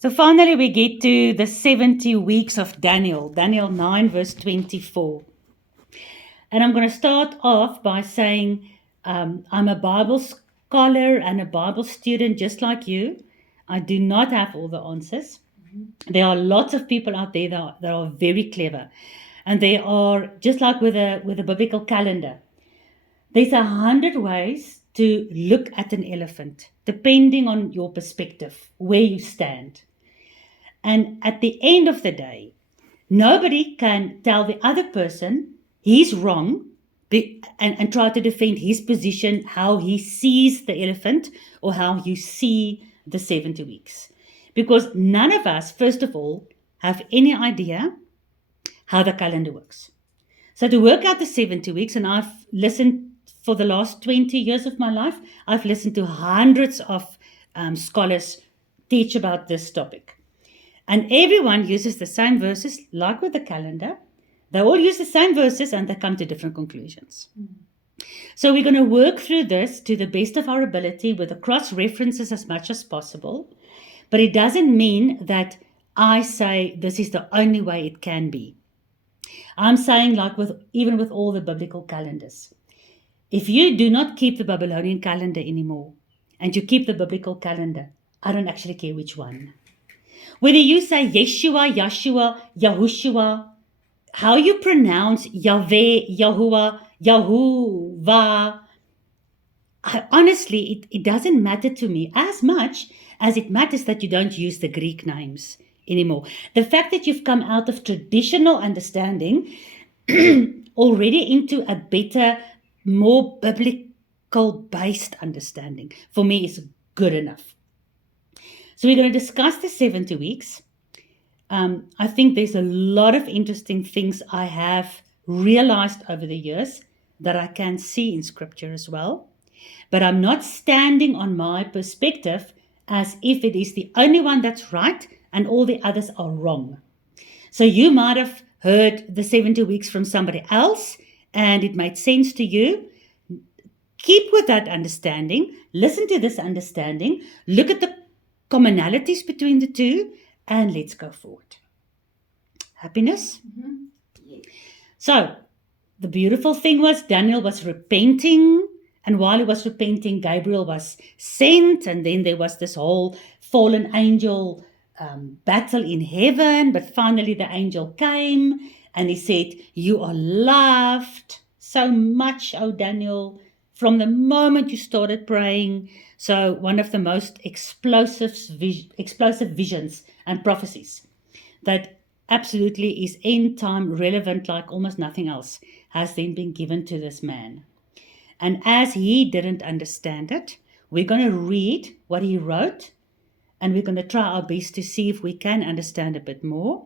So finally we get to the 70 weeks of Daniel, Daniel 9 verse 24. And I'm going to start off by saying I'm a Bible scholar and a Bible student just like you. I do not have all the answers. There are lots of people out there that are very clever. And they are, just like with a biblical calendar, there's 100 ways to look at an elephant, depending on your perspective, where you stand. And at the end of the day, nobody can tell the other person he's wrong and try to defend his position, how he sees the elephant or how you see the 70 weeks. Because none of us, first of all, have any idea how the calendar works. So to work out the 70 weeks, and I've listened for the last 20 years of my life, I've listened to hundreds of scholars teach about this topic. And everyone uses the same verses, like with the calendar. They all use the same verses and they come to different conclusions. So we're going to work through this to the best of our ability with the cross references as much as possible. But it doesn't mean that I say this is the only way it can be. I'm saying, like even with all the biblical calendars, if you do not keep the Babylonian calendar anymore and you keep the biblical calendar, I don't actually care which one. Whether you say Yeshua, Yahshua, Yahushua, how you pronounce Yahweh, Yahuwah, Yahuwah, honestly, it doesn't matter to me as much as it matters that you don't use the Greek names anymore. The fact that you've come out of traditional understanding already into a better, more biblical-based understanding, for me is good enough. So we're going to discuss the 70 weeks. I think there's a lot of interesting things I have realized over the years that I can see in Scripture as well. But I'm not standing on my perspective as if it is the only one that's right and all the others are wrong. So you might have heard the 70 weeks from somebody else and it made sense to you. Keep with that understanding. Listen to this understanding. Look at the commonalities between the two, and let's go forward. Happiness? Mm-hmm. Yes. So, the beautiful thing was Daniel was repenting, and while he was repenting, Gabriel was sent, and then there was this whole fallen angel battle in heaven, but finally the angel came, and he said, "You are loved so much, O Daniel, from the moment you started praying." So one of the most explosive visions and prophecies that absolutely is end time relevant like almost nothing else has then been given to this man. And as he didn't understand it, we're going to read what he wrote and we're going to try our best to see if we can understand a bit more.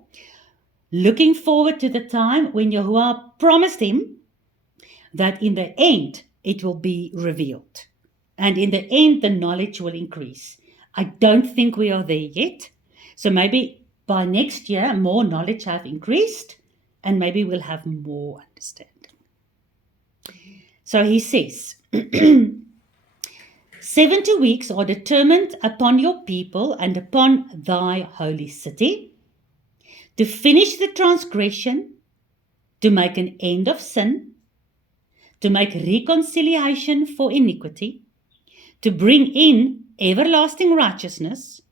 Looking forward to the time when Yahuwah promised him that in the end it will be revealed. And in the end, the knowledge will increase. I don't think we are there yet. So maybe by next year, more knowledge have increased and maybe we'll have more understanding. So he says, 70 weeks are determined upon your people and upon thy holy city to finish the transgression, to make an end of sin, to make reconciliation for iniquity, to bring in everlasting righteousness,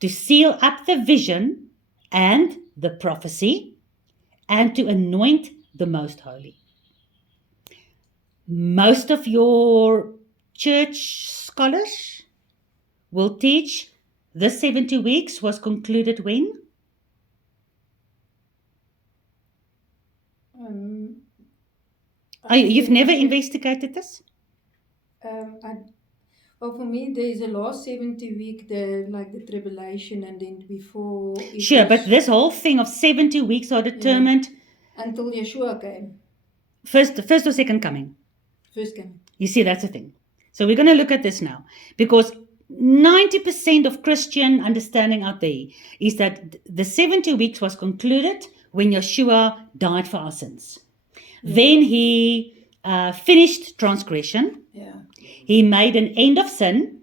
to seal up the vision and the prophecy, and to anoint the most holy. Most of your church scholars will teach the 70 weeks was concluded when? You've never investigated this? Well, for me, there's a last 70 week, the tribulation, and then before. Sure, but this whole thing of 70 weeks are determined until Yeshua came. First or second coming? First coming. You see, that's the thing. So we're going to look at this now, because 90% of Christian understanding out there is that the 70 weeks was concluded when Yeshua died for our sins. Yeah. Then he finished transgression. Yeah. He made an end of sin.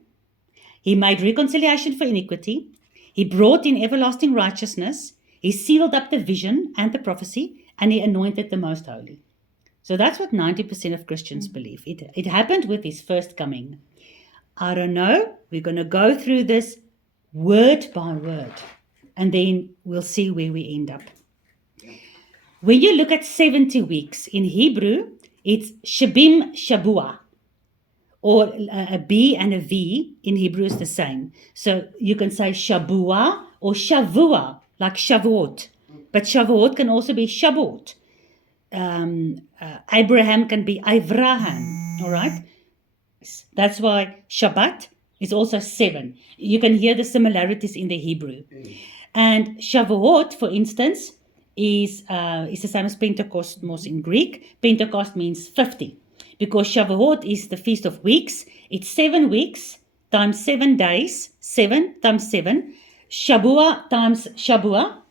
He made reconciliation for iniquity. He brought in everlasting righteousness. He sealed up the vision and the prophecy, and he anointed the most holy. So that's what 90% of Christians believe. It happened with his first coming. I don't know. We're going to go through this word by word, and then we'll see where we end up. When you look at 70 weeks, in Hebrew, it's Shebim Shabua, or a B and a V in Hebrew is the same. So you can say Shabua or Shavua, like Shavuot. But Shavuot can also be Shavuot. Abraham can be Avraham, all right? That's why Shabbat is also 7. You can hear the similarities in the Hebrew. And Shavuot, for instance, is the same as Pentecost in Greek. Pentecost means 50. Because Shavuot is the Feast of Weeks. It's 7 weeks times 7 days. 7 times 7. Shabua times Shabua.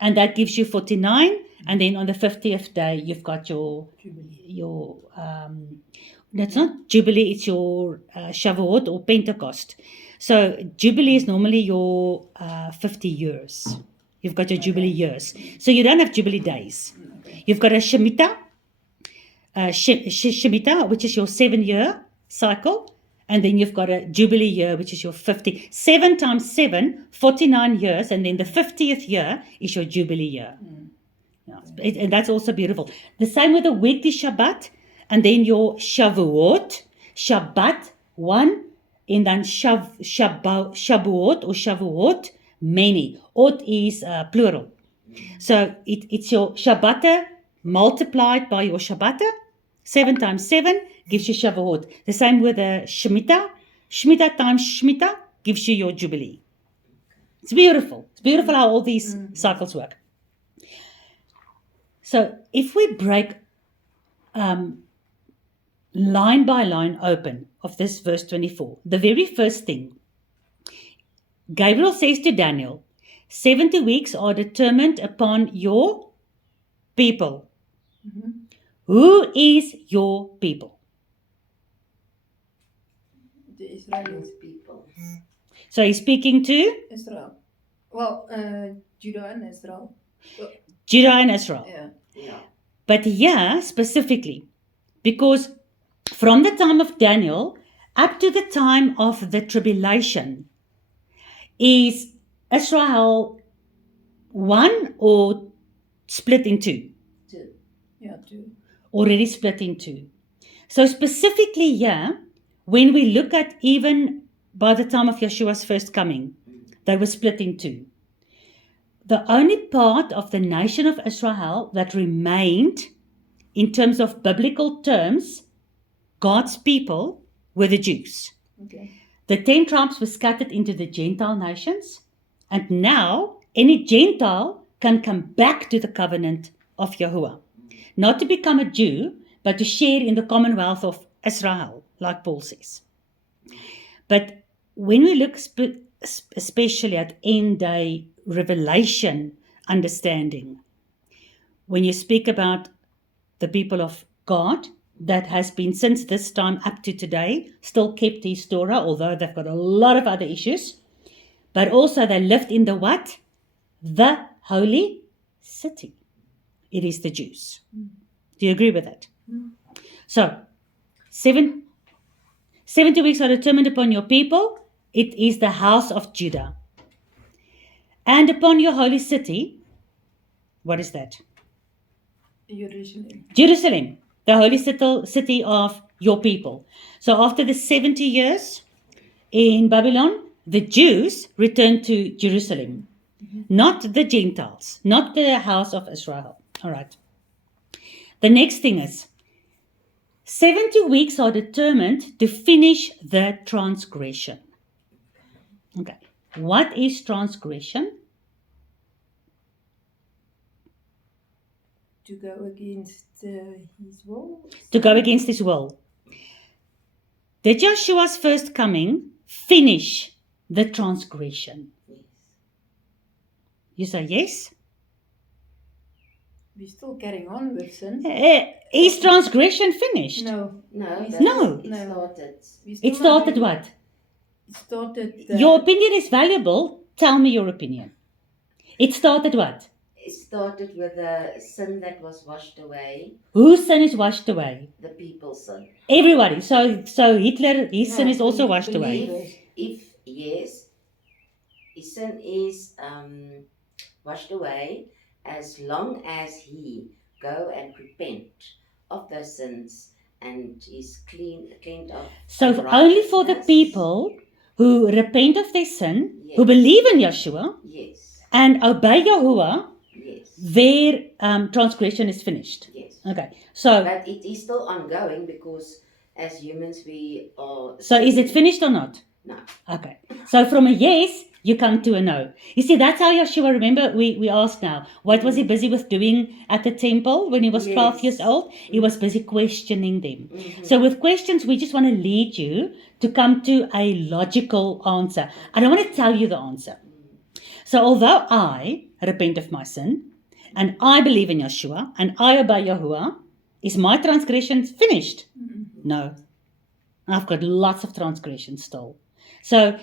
And that gives you 49. And then on the 50th day, you've got your that's not Jubilee, it's your Shavuot or Pentecost. So Jubilee is normally your 50 years. You've got your Jubilee years. So you don't have Jubilee days. You've got a Shemitah, Shemitah, which is your 7-year cycle. And then you've got a Jubilee year, which is your 50. 7 times 7, 49 years. And then the 50th year is your Jubilee year. And that's also beautiful. The same with the weekly Shabbat. And then your Shavuot, Shabbat, 1, and then Shavuot or Shavuot, many. Ot is plural. So it's your Shabbata multiplied by your Shabbata. 7 times 7 gives you Shavuot. The same with the Shemitah. Shemitah times Shemitah gives you your Jubilee. It's beautiful. It's beautiful how all these cycles work. So if we break line by line open of this verse 24, the very first thing, Gabriel says to Daniel, 70 weeks are determined upon your people. Who is your people? The Israel's people. So he's speaking to Israel. Well, Judah and Israel. Judah and Israel. Yeah. But here specifically, because from the time of Daniel up to the time of the tribulation, is Israel one or split in two? Two. Yeah, two. Already split in two. So specifically here, when we look at even by the time of Yeshua's first coming, they were split in two. The only part of the nation of Israel that remained, in terms of biblical terms, God's people, were the Jews. Okay. The 10 tribes were scattered into the Gentile nations, and now any Gentile can come back to the covenant of Yahuwah. Not to become a Jew, but to share in the commonwealth of Israel, like Paul says. But when we look especially at end-day revelation understanding, when you speak about the people of God that has been since this time up to today, still kept his Torah, although they've got a lot of other issues, but also they lived in the what? The holy city. It is the Jews. Do you agree with that? So, 70 weeks are determined upon your people. It is the house of Judah. And upon your holy city, what is that? Jerusalem, the holy city of your people. So after the 70 years in Babylon, the Jews returned to Jerusalem, not the Gentiles, not the house of Israel. All right. The next thing is, 70 weeks are determined to finish the transgression. Okay. What is transgression? To go against his will. To go against his will. Did Yeshua's first coming finish the transgression? Yes. You say yes? We're still carrying on with sin. Is transgression finished? No. It started what? It started. Your opinion is valuable tell me your opinion. It started what? It started with a sin that was washed away, Whose sin is washed away? the people's sin. Everybody. So Hitler, his sin No, is also believe- washed away. believers. If yes, his sin is washed away as long as he go and repent of those sins and is cleaned of So only for the unrighteousness. people who repent of their sin, who Yes. believe in Yeshua Yes, and obey Yahuwah, yes, their transgression is finished. yes. Okay. So But it is still ongoing because as humans we are. is it finished or not? No. Okay. So from a yes, you come to a no. You see, that's how Yeshua, remember, we asked now, what was he busy with doing at the temple when he was 12 Yes. years old? He was busy questioning them. Mhm. So with questions, we just want to lead you to come to a logical answer. I don't want to tell you the answer. So although I repent of my sin, and I believe in Yeshua, and I obey Yahuwah, is my transgression finished? No. I've got lots of transgressions still. So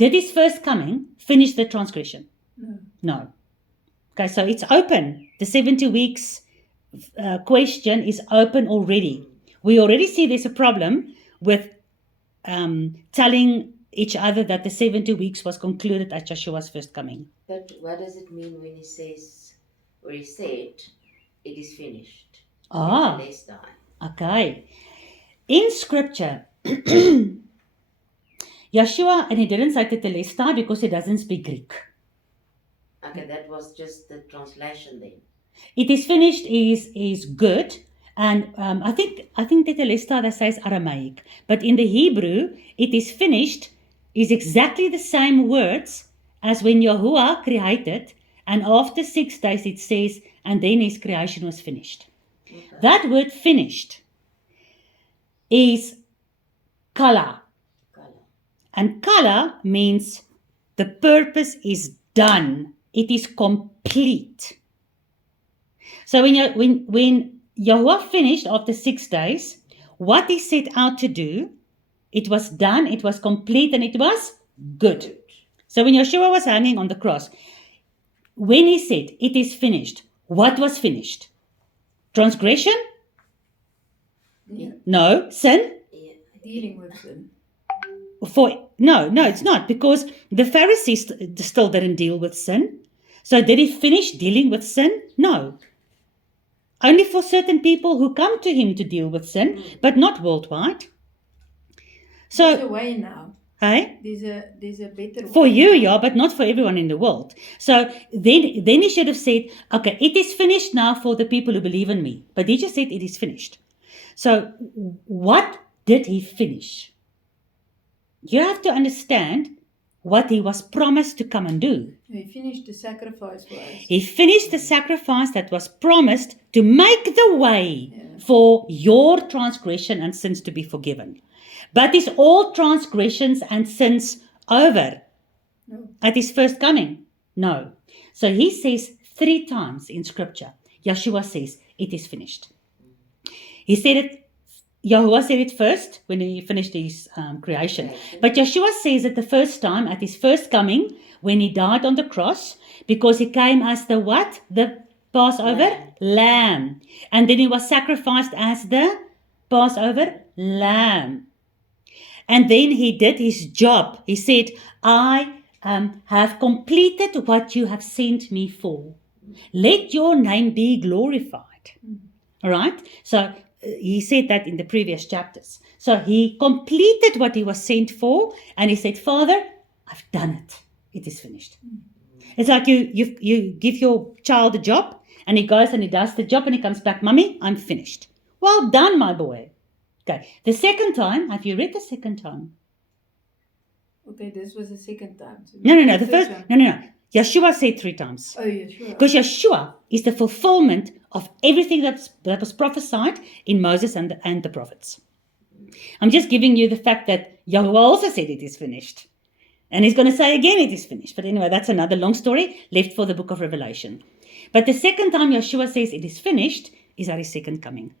did his first coming finish the transgression? No. No. Okay, so it's open. The 70 weeks question is open already. We already see there's a problem with telling each other that the 70 weeks was concluded at Yeshua's first coming. But what does it mean when he says, or he said, it is finished? Ah, Let's die. okay. In scripture, Yeshua, and he didn't say tetelestai because he doesn't speak Greek. Okay, that was just the translation then. It is finished is good, and I think tetelestai that says Aramaic, but in the Hebrew, it is finished is exactly the same words as when Yahuwah created, and after 6 days it says, and then his creation was finished. Okay. That word finished is kala. Color. And kala means the purpose is done. It is complete. So when Yahuwah finished after 6 days, what he set out to do, it was done, it was complete, and it was good. So when Yeshua was hanging on the cross, when he said, it is finished, what was finished? Transgression? Yeah. No. Sin? Yeah. Dealing with sin. No, it's not, because the Pharisees still didn't deal with sin. So did he finish dealing with sin? No. Only for certain people who come to him to deal with sin, but not worldwide. There's a So, way now. hey, There's a better way. for you, yeah, but not for everyone in the world. So then he should have said, okay, it is finished now for the people who believe in me. But he just said it is finished. So what did he finish? You have to understand what he was promised to come and do. He finished the sacrifice for us. He finished the sacrifice that was promised to make the way Yeah. for your transgression and sins to be forgiven. But is all transgressions and sins over No. at his first coming? No. So he says 3 times in scripture, Yeshua says, it is finished. He said it, Yahuwah said it first when he finished his creation. But Yeshua says it the first time at his first coming when he died on the cross, because he came as the what? The Passover lamb. And then he was sacrificed as the Passover lamb. And then he did his job. He said, I have completed what you have sent me for. Let your name be glorified. All right? So he said that in the previous chapters. So he completed what he was sent for, and he said, Father, I've done it. It is finished. It's like you give your child a job, and he goes and he does the job, and he comes back, Mummy, I'm finished. Well done, my boy. Okay. The second time, have you read the second time? Okay, this was the second time. So No. The first, time. no. Yeshua said 3 times. Oh, yeah, sure. Because Yeshua is the fulfillment of everything that was prophesied in Moses and the prophets. I'm just giving you the fact that Yahuwah also said it is finished. And he's going to say again it is finished. But anyway, that's another long story left for the book of Revelation. But the second time Yeshua says it is finished is at his second coming.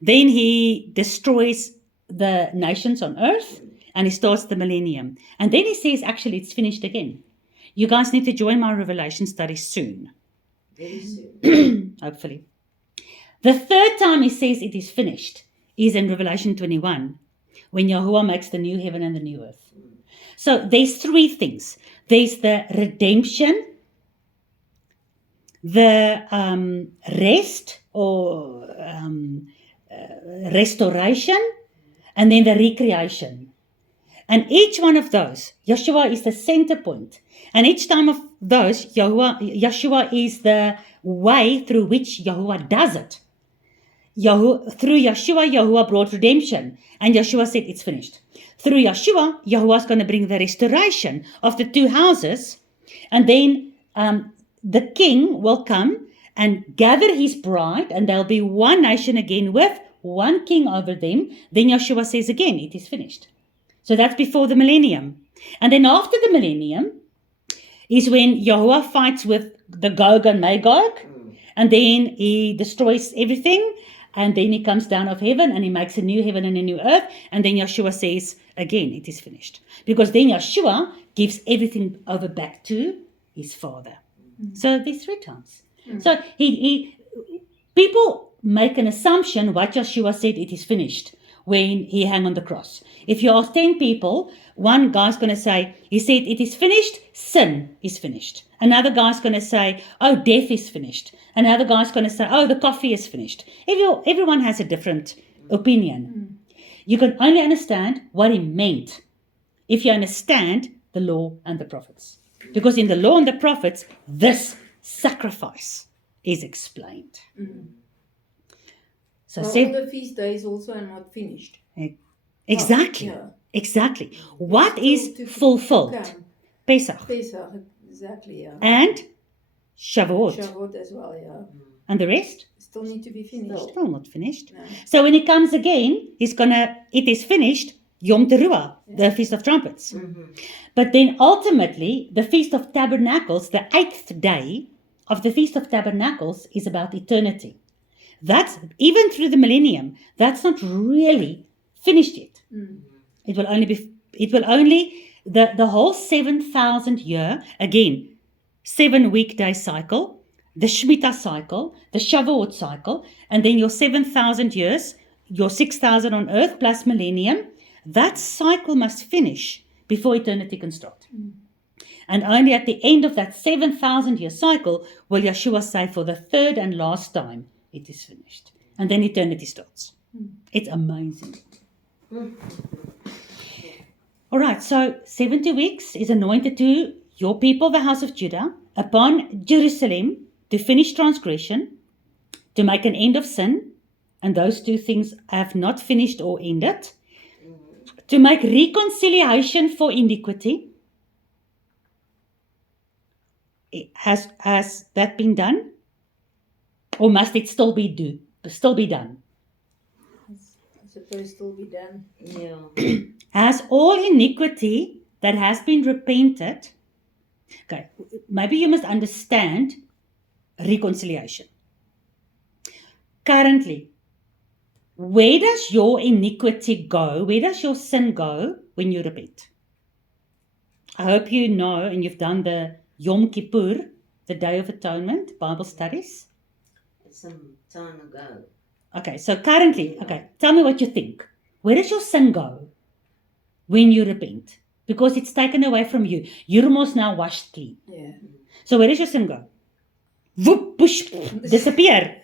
Then he destroys the nations on earth, and he starts the millennium. And then he says, actually, it's finished again. You guys need to join my Revelation study soon, Very soon. hopefully. The third time he says it is finished is in Revelation 21, when Yahuwah makes the new heaven and the new earth. So there's three things. There's the redemption, the rest or restoration, and then the recreation. And each one of those, Yeshua is the center point. And each time of those, Yeshua is the way through which Yahuwah does it. Through Yeshua, Yahuwah brought redemption. And Yeshua said, it's finished. Through Yeshua, Yahuwah is going to bring the restoration of the two houses. And then the king will come and gather his bride. And there'll be one nation again with one king over them. Then Yeshua says again, it is finished. So that's before the millennium. And then after the millennium is when Yahuwah fights with the Gog and Magog. And then he destroys everything. And then he comes down of heaven and he makes a new heaven and a new earth. And then Yeshua says, again, it is finished. Because then Yeshua gives everything over back to his Father. So there's three times. So people make an assumption what Yeshua said, it is finished, when he hung on the cross. If you ask 10 people, one guy's going to say, he said, it is finished, sin is finished. Another guy's going to say, oh, death is finished. Another guy's going to say, oh, the coffee is finished. Everyone has a different opinion. You can only understand what he meant if you understand the law and the prophets. Because in the law and the prophets, this sacrifice is explained. So Well, all the feast days also are not finished. exactly. Yeah. Exactly. What Still is to fulfilled? come. Pesach. Pesach, exactly, yeah. And Shavuot. Shavuot as well, yeah. And the rest? Still need to be finished. Still not finished. No. So when he comes again, it is finished, Yom Teruah, the Feast of Trumpets. But then ultimately, the Feast of Tabernacles, the 8th day of the Feast of Tabernacles, is about eternity. That's, even through the millennium, that's not really finished yet. It will only the whole 7,000 year, again, 7 weekday cycle, the Shemitah cycle, the Shavuot cycle, and then your 7,000 years, your 6,000 on earth plus millennium, that cycle must finish before eternity can start. And only at the end of that 7,000 year cycle will Yeshua say for the third and last time, it is finished. And then eternity starts. It's amazing. All right, so 70 weeks is anointed to your people, the house of Judah, upon Jerusalem to finish transgression, to make an end of sin, and those two things have not finished or ended, to make reconciliation for iniquity. Has that been done? Or must it still be done? I suppose still be done. Yeah. Has all iniquity that has been repented, okay, maybe you must understand reconciliation. Currently, where does your iniquity go? Where does your sin go when you repent? I hope you know, and you've done the Yom Kippur, the Day of Atonement, Bible studies. Some time ago. Okay, so currently, tell me what you think. Where does your sin go when you repent? Because it's taken away from you. You're almost now washed clean. Yeah. So where does your sin go? Whoop, push, disappear.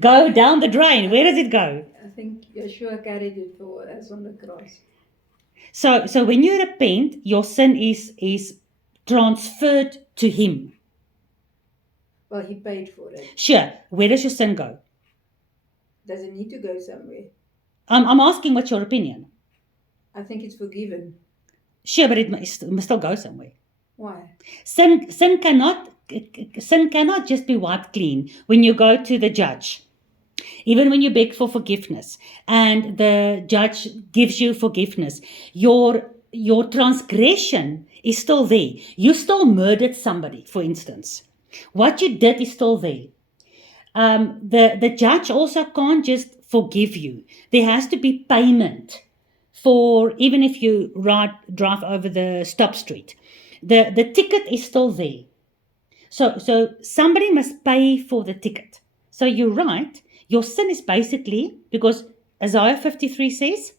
Go down the drain. Where does it go? I think Yeshua carried it for us on the cross. So when you repent, your sin is transferred to him. Well, he paid for it. Sure. Where does your sin go? Does it need to go somewhere? I'm asking what's your opinion. I think it's forgiven. Sure, but it must still go somewhere. Why? Sin cannot just be wiped clean when you go to the judge. Even when you beg for forgiveness and the judge gives you forgiveness, your transgression is still there. You still murdered somebody, for instance. What you did is still there. The judge also can't just forgive you. There has to be payment for even if you drive over the stop street. The ticket is still there. So somebody must pay for the ticket. So you're right. Your sin is basically, because Isaiah 53 says,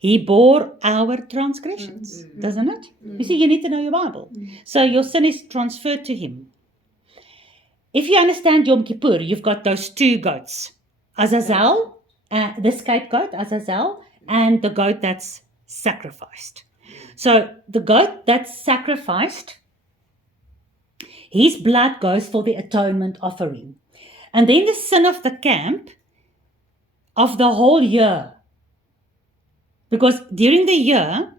He bore our transgressions, doesn't it? You see, you need to know your Bible. So your sin is transferred to Him. If you understand Yom Kippur, you've got those two goats. Azazel, the scapegoat, Azazel, and the goat that's sacrificed. So the goat that's sacrificed, his blood goes for the atonement offering. And then the sin of the camp of the whole year. Because during the year,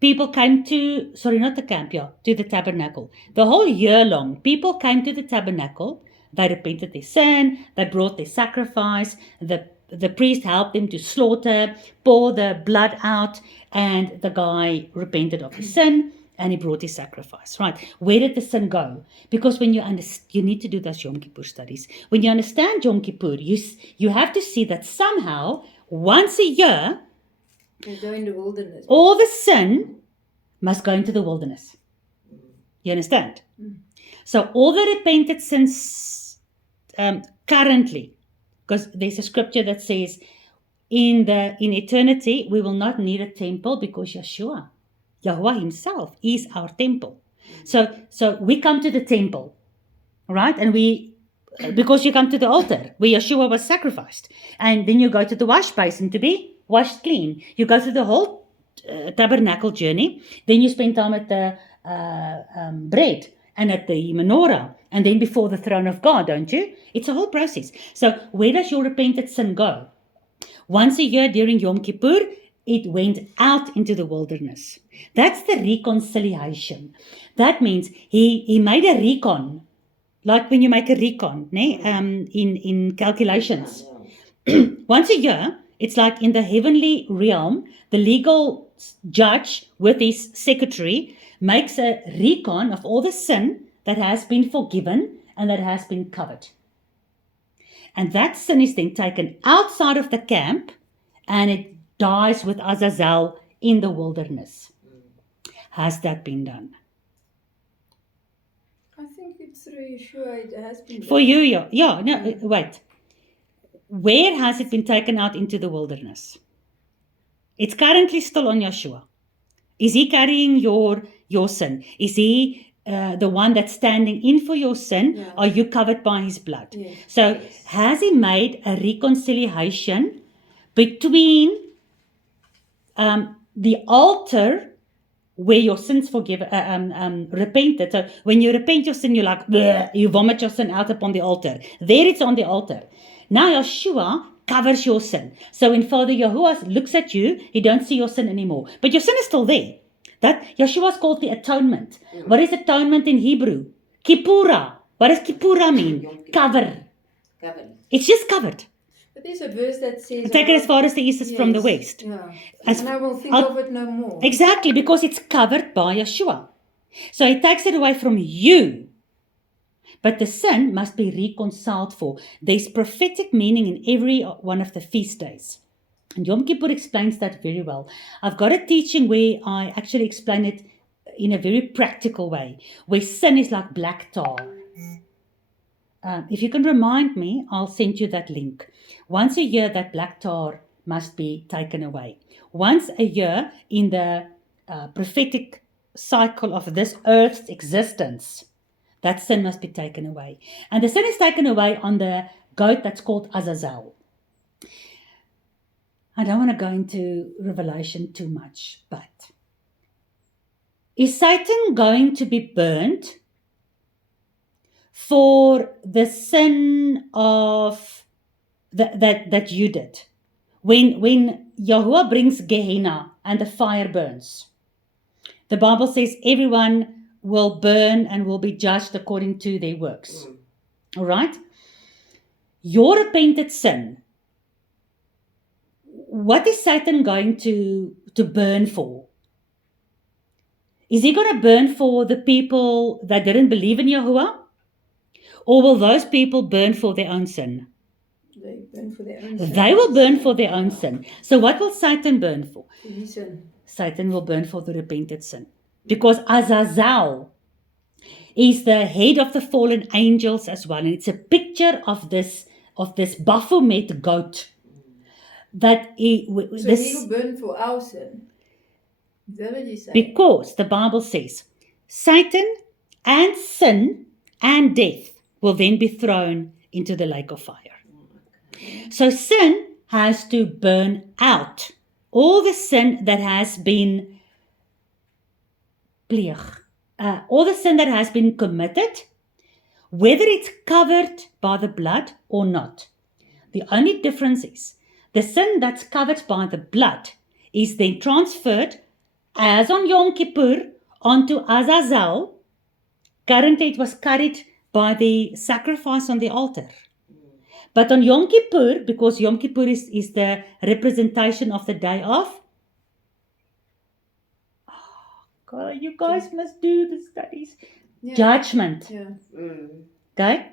people came to, not the camp, to the tabernacle. The whole year long, people came to the tabernacle. They repented their sin. They brought their sacrifice. The priest helped them to slaughter, pour the blood out, and the guy repented of his sin, and he brought his sacrifice. Right? Where did the sin go? Because when you need to do those Yom Kippur studies. When you understand Yom Kippur, you have to see that somehow, once a year, They go in the wilderness. all the sin must go into the wilderness. You understand? So all the repented sins currently, because there's a scripture that says, in eternity, we will not need a temple because Yahweh Himself is our temple. So we come to the temple, right? And because you come to the altar where Yeshua was sacrificed, and then you go to the wash basin to be washed clean. You go through the whole tabernacle journey. Then you spend time at the bread and at the menorah, and then before the throne of God, don't you? It's a whole process. So where does your repented sin go? Once a year during Yom Kippur, it went out into the wilderness. That's the reconciliation. That means he made a recon, like when you make a recon, in calculations. Once a year, it's like in the heavenly realm, the legal judge with his secretary makes a recon of all the sin that has been forgiven and that has been covered. And that sin is then taken outside of the camp and it dies with Azazel in the wilderness. Has that been done? I think it's through Yeshua it has been For done. you, yeah. No, wait. Where has it been taken out into the wilderness? It's currently still on Yeshua. Is he carrying your sin? Is he the one that's standing in for your sin? Yeah. Are you covered by his blood? Yes. So Yes. has he made a reconciliation between the altar where your sins repented? So when you repent your sin, you're like, bleh, you vomit your sin out upon the altar. There it's on the altar. Now Yeshua covers your sin. So when Father Yahuwah looks at you, he don't see your sin anymore. But your sin is still there. That Yeshua is called the atonement. What is atonement in Hebrew? Kippura. What does Kippura mean? Cover. Covered. It's just covered. But there's a verse that says, Take it as far as the east is from the Yes, west. Yeah. As- And I will think I'll- of it no more. Exactly, because it's covered by Yeshua. So he takes it away from you. But the sin must be reconciled for. There's prophetic meaning in every one of the feast days. And Yom Kippur explains that very well. I've got a teaching where I actually explain it in a very practical way, where sin is like black tar. If you can remind me, I'll send you that link. Once a year, that black tar must be taken away. Once a year, in the prophetic cycle of this earth's existence, that sin must be taken away. And the sin is taken away on the goat that's called Azazel. I don't want to go into Revelation too much, but is Satan going to be burnt for the sin of that you did? When Yahuwah brings Gehenna and the fire burns, the Bible says everyone will burn and will be judged according to their works. All right? Your repented sin, what is Satan going to burn for? Is he going to burn for the people that didn't believe in Yahuwah? Or will those people burn for their own sin? they burn for their own sin. They will burn for their own sin. So what will Satan burn for? His sin. Satan will burn for the repented sin. Because Azazel is the head of the fallen angels as well. And it's a picture of this Baphomet goat. That So he'll burn for our sin. Is that what you say? because the Bible says Satan and sin and death will then be thrown into the lake of fire. So sin has to burn out all the sin that has been all the sin that has been committed, whether it's covered by the blood or not. The only difference is the sin that's covered by the blood is then transferred as on Yom Kippur onto Azazel. Currently it was carried by the sacrifice on the altar. But on Yom Kippur, because Yom Kippur is the representation of the day of, God, you guys must do the studies. Yeah. Judgment. Yeah. Okay?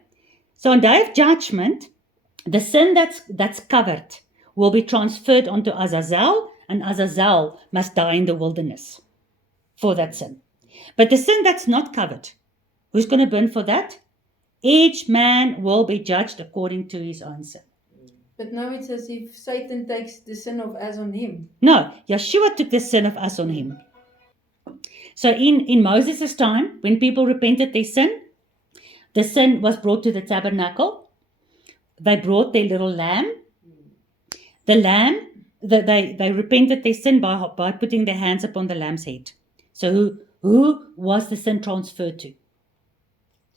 So on day of judgment, the sin that's covered will be transferred onto Azazel, and Azazel must die in the wilderness for that sin. But the sin that's not covered, who's going to burn for that? Each man will be judged according to his own sin. But now it's as if Satan takes the sin of us on him. No, Yeshua took the sin of us on him. So in Moses' time, when people repented their sin, the sin was brought to the tabernacle. They brought their little lamb. The lamb, they repented their sin by putting their hands upon the lamb's head. So who was the sin transferred to?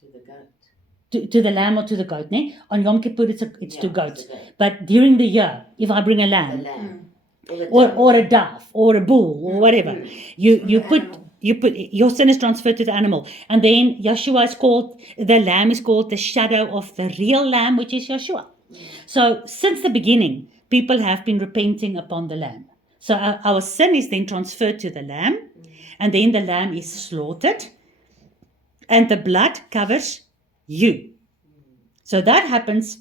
To the goat. To the lamb or to the goat, ne? On Yom Kippur, it's to It's goat. the goat. But during the year, if I bring a The lamb, lamb. Or the or dove. a dove, or a bull, or whatever, you put your sin is transferred to the animal, and then Yeshua is called, the lamb is called the shadow of the real lamb, which is Yeshua. So since the beginning, people have been repenting upon the lamb. So our sin is then transferred to the lamb, and then the lamb is slaughtered, and the blood covers you. So that happens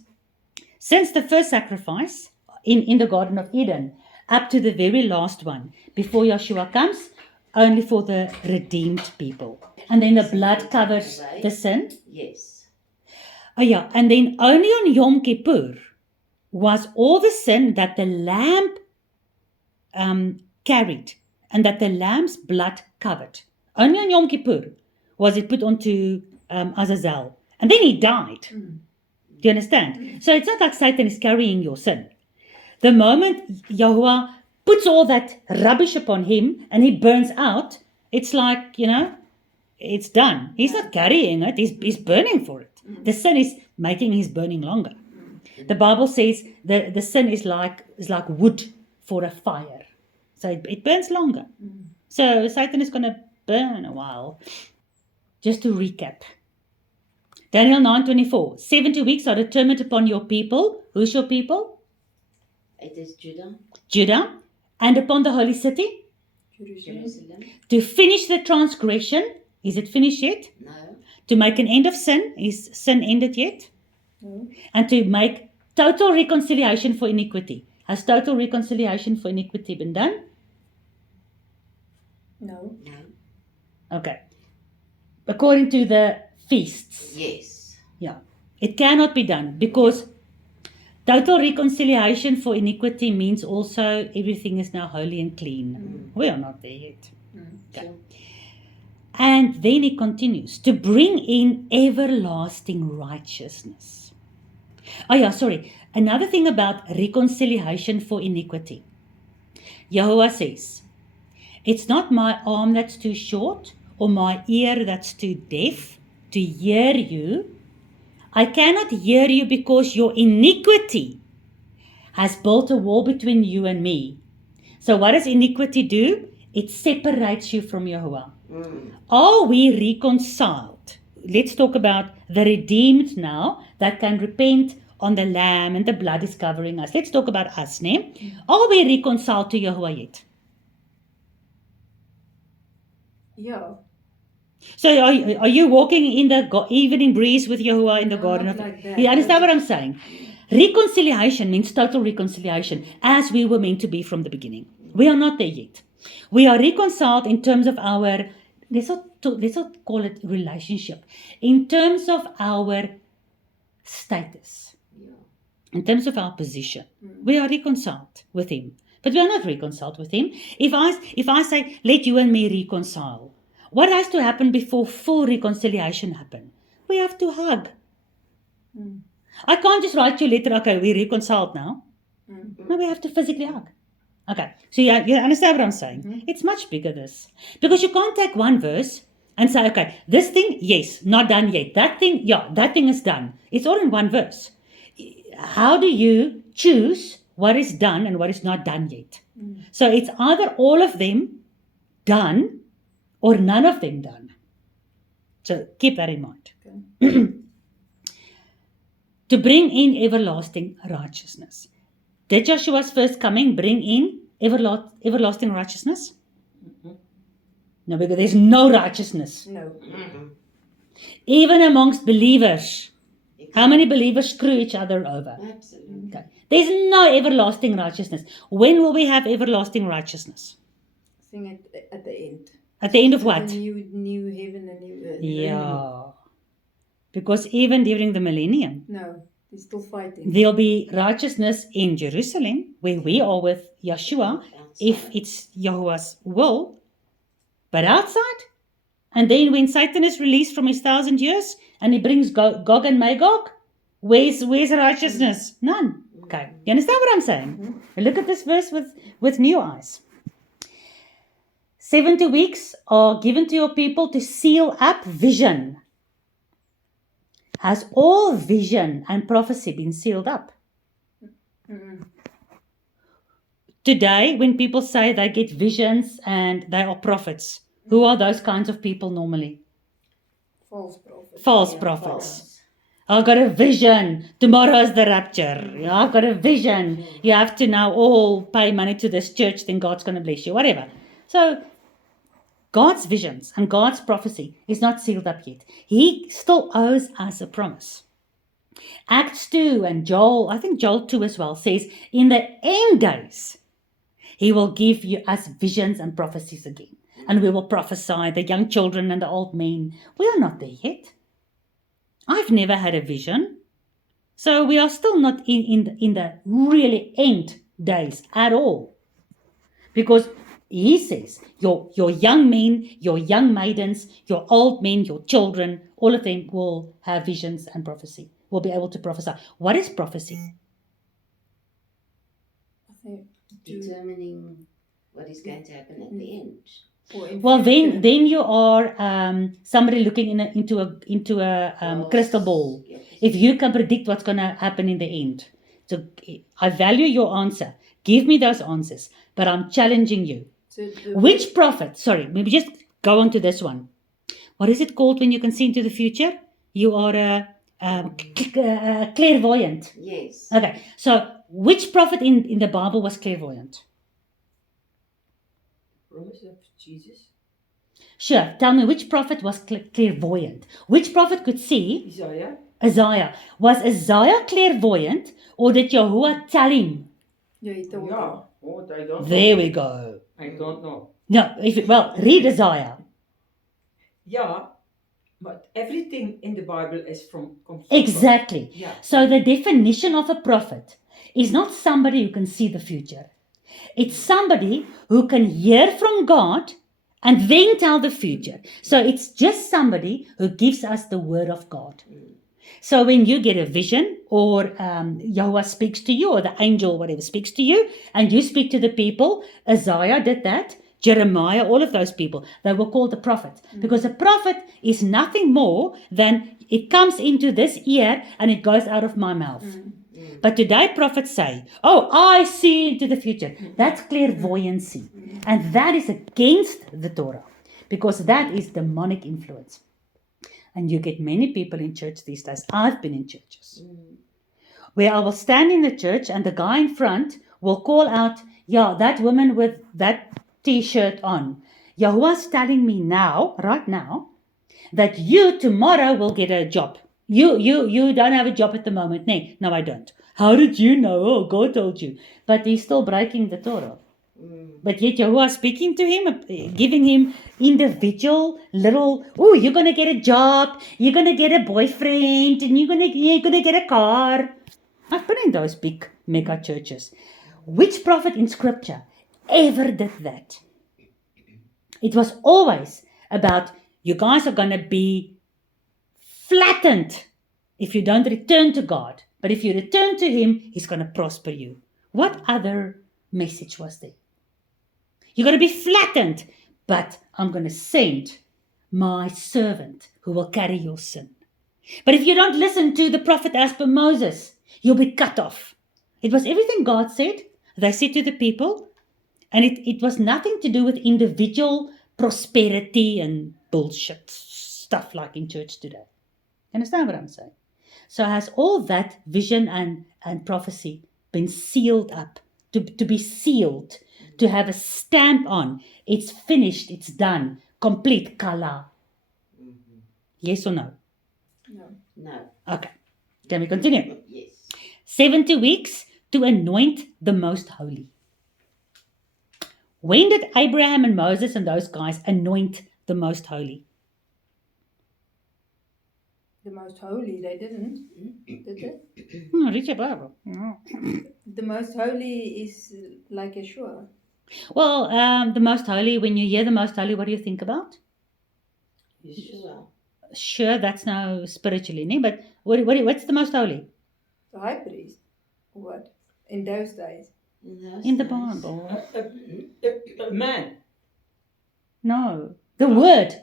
since the first sacrifice in the Garden of Eden up to the very last one before Yeshua comes, only for the redeemed people. And then the blood covers the sin. Yes. Oh yeah, and then only on Yom Kippur was all the sin that the lamb carried and that the lamb's blood covered. Only on Yom Kippur was it put onto Azazel. And then he died. Do you understand? So it's not like Satan is carrying your sin. The moment Yahuwah puts all that rubbish upon him and he burns out, it's like, it's done. He's not carrying it, he's burning for it. The sin is making his burning longer. The Bible says the sin is like wood for a fire. So it burns longer. So Satan is going to burn a while. Just to recap. Daniel 9:24. 70 weeks are determined upon your people. Who's your people? It is Judah. Judah. And upon the holy city. Jerusalem. To finish the transgression. Is it finished yet? No. To make an end of sin. Is sin ended yet? No. And to make total reconciliation for iniquity. Has total reconciliation for iniquity been done? No. No. Okay. According to the feasts. Yes. Yeah. It cannot be done because total reconciliation for iniquity means also everything is now holy and clean. We are not there yet. Okay. And then he continues to bring in everlasting righteousness. Oh yeah, sorry. Another thing about reconciliation for iniquity. Yahuwah says, it's not my arm that's too short or my ear that's too deaf to hear you. I cannot hear you because your iniquity has built a wall between you and me. So what does iniquity do? It separates you from Yahuwah. Are we reconciled? Let's talk about the redeemed now that can repent on the lamb and the blood is covering us. Let's talk about us, ne? Are we reconciled to Yahuwah yet? Yeah. So are you walking in the evening breeze with Yahuwah in the No, garden not of like that. You understand what I'm saying? Reconciliation means total reconciliation, as we were meant to be from the beginning. We are not there yet. We are reconciled in terms of our, let's not call it relationship, in terms of our status, Yeah. in terms of our position. We are reconciled with Him, but we are not reconciled with Him. If I say, let you and me reconcile, what has to happen before full reconciliation happen? We have to hug. I can't just write you a letter, okay, we reconciled now. No, we have to physically hug. Okay, so you understand what I'm saying? It's much bigger this. Because you can't take one verse and say, okay, this thing, yes, not done yet. That thing, yeah, that thing is done. It's all in one verse. How do you choose what is done and what is not done yet? So it's either all of them done or none of them done. So keep that in mind. Okay. To bring in everlasting righteousness. Did Joshua's first coming bring in everlasting righteousness? No, because there's no righteousness. No. Even amongst believers. How many believers screw each other over? Absolutely. Okay. There's no everlasting righteousness. When will we have everlasting righteousness? I think at the end. At the end of what? The new heaven and new earth. Yeah. Because even during the millennium, No, they're still fighting. there'll be righteousness in Jerusalem, where we are with Yeshua, if it's Yahuwah's will. But outside, and then when Satan is released from his 1,000 years, and he brings Gog and Magog, where's righteousness? None. Okay, you understand what I'm saying? Look at this verse with new eyes. 70 weeks are given to your people to seal up vision. Has all vision and prophecy been sealed up? Today, when people say they get visions and they are prophets, who are those kinds of people normally? False prophets. False prophets. I've got a vision. Tomorrow is the rapture. Yeah, I've got a vision. You have to now all pay money to this church, then God's going to bless you. Whatever. So, God's visions and God's prophecy is not sealed up yet. He still owes us a promise. Acts 2 and Joel, I think Joel 2 as well, says, in the end days, He will give us visions and prophecies again. And we will prophesy, the young children and the old men. We are not there yet. I've never had a vision. So we are still not in the really end days at all. Because He says, your young men, your young maidens, your old men, your children, all of them will have visions and prophecy, will be able to prophesy. What is prophecy? I think Determining what is going to happen at the end. Well, then you are somebody looking into a crystal ball. Yes. If you can predict what's going to happen in the end. So I value your answer. Give me those answers. But I'm challenging you. Which prophet, sorry, maybe just go on to this one. What is it called when you can see into the future? You are a clairvoyant. Yes. Okay, so which prophet in the Bible was clairvoyant? Promise of Jesus. Sure, tell me which prophet was clairvoyant? Which prophet could see? Isaiah. Isaiah. Was Isaiah clairvoyant or did Yahuwah tell him? Yeah, he told Yeah. them. What I don't There know. we go. I don't know. No, read Isaiah. Yeah, but everything in the Bible is comes from God. Exactly. Yeah. So the definition of a prophet is not somebody who can see the future. It's somebody who can hear from God and then tell the future. So it's just somebody who gives us the word of God. So when you get a vision or Yahuwah speaks to you or the angel, whatever, speaks to you and you speak to the people, Isaiah did that, Jeremiah, all of those people, they were called the prophet. Because a prophet is nothing more than it comes into this ear and it goes out of my mouth. But today prophets say, oh, I see into the future. That's clairvoyancy. And that is against the Torah because that is demonic influence. And you get many people in church these days. I've been in churches where I will stand in the church and the guy in front will call out, yeah, that woman with that t-shirt on. Yahuwah's telling me now, right now, that you tomorrow will get a job. You don't have a job at the moment. No, I don't. How did you know? Oh, God told you. But he's still breaking the Torah. But yet Yahuwah speaking to him, giving him individual little, oh, you're going to get a job, you're going to get a boyfriend, and you're gonna get a car. I've been in those big mega churches. Which prophet in scripture ever did that? It was always about, you guys are going to be flattened if you don't return to God. But if you return to Him, He's going to prosper you. What other message was there? You're going to be flattened, but I'm going to send my servant who will carry your sin. But if you don't listen to the prophet as per Moses, you'll be cut off. It was everything God said. They said to the people, and it was nothing to do with individual prosperity and bullshit stuff like in church today. Understand what I'm saying? So has all that vision and prophecy been sealed up, to be sealed, to have a stamp on? It's finished, it's done, complete, kala. Yes or no? No. Okay. Can we continue? Yes. 70 weeks to anoint the most holy. When did Abraham and Moses and those guys anoint the most holy? The most holy, they didn't, did they? No, read your Bible. No. The most holy is like Yeshua. Well, the most holy, when you hear the most holy, what do you think about? Yeshua. Sure, that's now spiritually, ne? But what's the most holy? The high priest. What? In those days. In the Bible. A man. No, the word.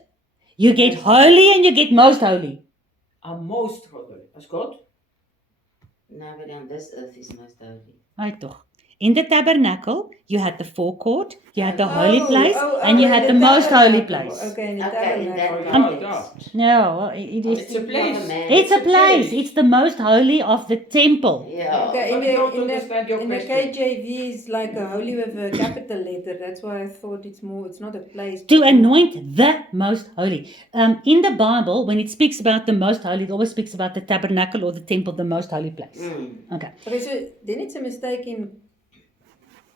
You get holy and you get most holy. A most holy. As God. No, but on this earth is most holy. Right, toch. In the tabernacle, you had the forecourt, you had the Oh, holy place, and you in had the the most holy tabernacle. place. Okay, in the Okay, in tabernacle. that Oh, context. No, it is. It's a place. It's a place. It's the most holy of the temple. Yeah. Okay, I don't understand your in the question. KJV is like a holy with a capital letter. That's why I thought it's not a place. To but- anoint the most holy. In the Bible, when it speaks about the most holy, it always speaks about the tabernacle or the temple, the most holy place. Okay. Okay, so then it's a mistake in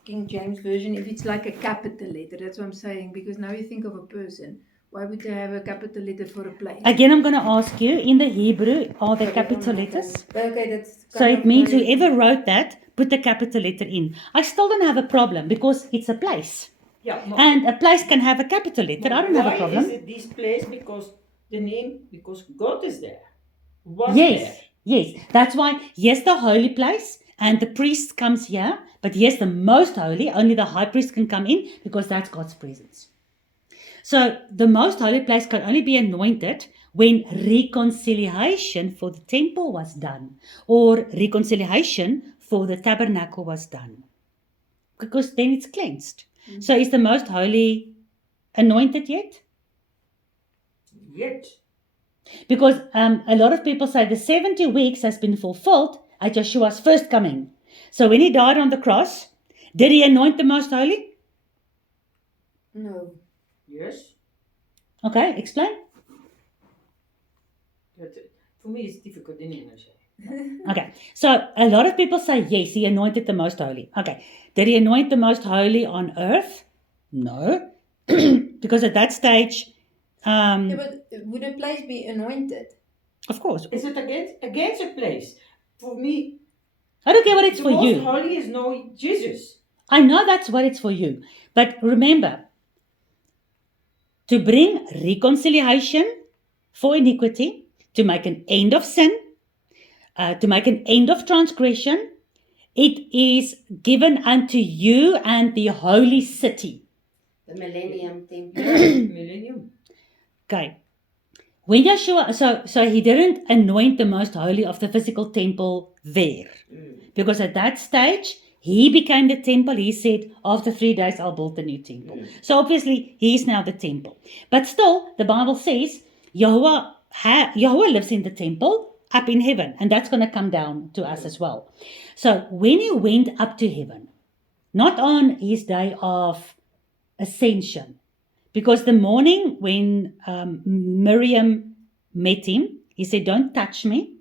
King James Version if it's like a capital letter. That's what I'm saying. Because now you think of a person. Why would they have a capital letter for a place? Again, I'm going to ask you, in the Hebrew, are there capital letters? Okay, that's. So kind it of means very- whoever wrote that, put the capital letter in. I still don't have a problem because it's a place. Yeah. And a place can have a capital letter. I don't have a Why problem. is it this place? Because the name, because God is there. Was Yes, there. yes. That's why, yes, the holy place and the priest comes here. But yes, the most holy, only the high priest can come in because that's God's presence. So the most holy place can only be anointed when reconciliation for the temple was done or reconciliation for the tabernacle was done. Because then it's cleansed. So is the most holy anointed yet? Yet. Because a lot of people say the 70 weeks has been fulfilled at Yeshua's first coming. So when he died on the cross, did he anoint the most holy? No. Yes. Okay, explain. But for me, it's difficult in English. Okay, so a lot of people say yes, he anointed the most holy. Okay, did he anoint the most holy on earth? No, because at that stage, Yeah, but would a place be anointed? of course, Is it against a place? For me, I don't care what it's the for most you. holy is no Jesus. I know that's what it's for you. But remember, to bring reconciliation for iniquity, to make an end of sin, to make an end of transgression, it is given unto you and the holy city. The Millennium Temple. Millennium. Okay. When Yeshua, so he didn't anoint the most holy of the physical temple there. Because at that stage, he became the temple. He said, after 3 days, I'll build the new temple. So obviously, he is now the temple. But still, the Bible says, Yahweh lives in the temple up in heaven. And that's going to come down to us as well. So when he went up to heaven, not on his day of ascension, because the morning when Miriam met him, he said, don't touch me.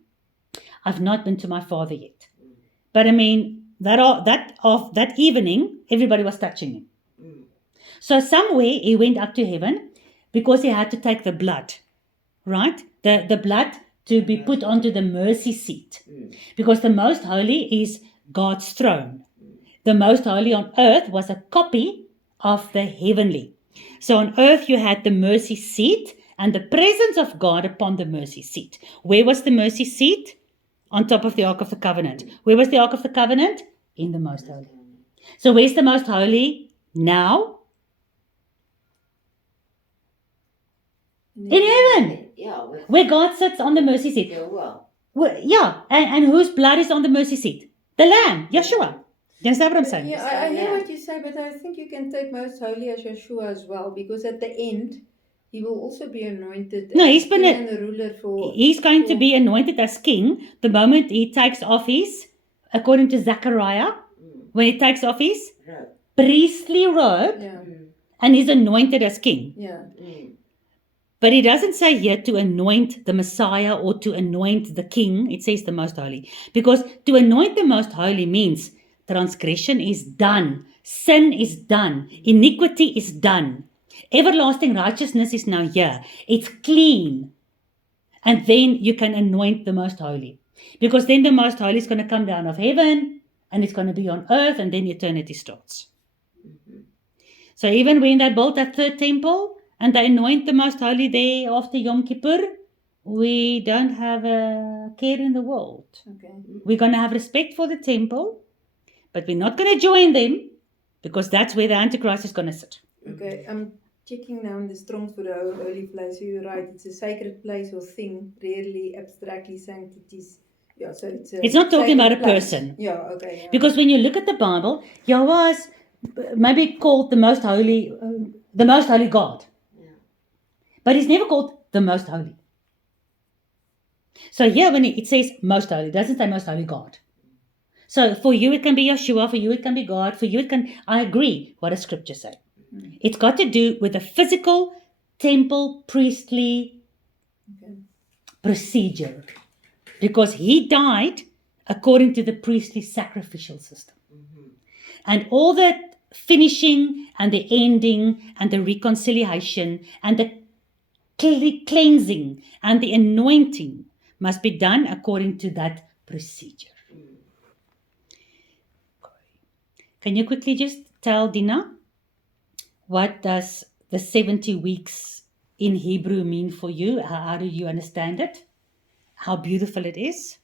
I've not been to my father yet. But I mean, that evening, everybody was touching him. Mm. So somewhere he went up to heaven because he had to take the blood, right? The blood to be put onto the mercy seat. Mm. Because the most holy is God's throne. The most holy on earth was a copy of the heavenly. So on earth you had the mercy seat and the presence of God upon the mercy seat. Where was the mercy seat? On top of the Ark of the Covenant. Where was the Ark of the Covenant? In the most holy. So where's the most holy now? In heaven. Yeah, with Where God sits on the mercy seat. Yahuwah. Yeah, and whose blood is on the mercy seat? The Lamb, Yeshua. You understand what I'm saying? Yeah, I hear what you say, but I think you can take most holy as Yeshua as well, because at the end, he will also be anointed No, as he's been king a- and the ruler for. He's going to be anointed as king the moment he takes off his, according to Zechariah, Mm. when he takes off his Robe. priestly robe Yeah, Mm. and is anointed as king. yeah. Mm. But he doesn't say here to anoint the Messiah or to anoint the king. It says the most holy. Because to anoint the most holy means transgression is done. Sin is done. Iniquity is done. Everlasting righteousness is now here. It's clean. And then you can anoint the most holy. Because then the most holy is going to come down of heaven and it's going to be on earth and then eternity starts. Mhm. So even when they built that third temple and they anoint the most holy there after Yom Kippur, we don't have a care in the world. Okay. We're going to have respect for the temple, but we're not going to join them because that's where the Antichrist is going to sit. Okay, I'm checking now in the Strong's for the holy place. So you're right, it's a sacred place or thing, rarely abstractly sanctities. Yeah, so It's not talking about a sacred place. person. Yeah, okay. Yeah. Because when you look at the Bible, Yahweh is maybe called the most holy God. Yeah. But he's never called the most holy. So here when it says most holy, it doesn't say most holy God. So for you it can be Yeshua, for you it can be God, for you it can, I agree what does scripture say. It's got to do with the physical temple priestly Okay. procedure. Because he died according to the priestly sacrificial system. Mhm. And all that finishing and the ending and the reconciliation and the cleansing and the anointing must be done according to that procedure. Mm. Can you quickly just tell Dina, what does the 70 weeks in Hebrew mean for you? How do you understand it? How beautiful it is?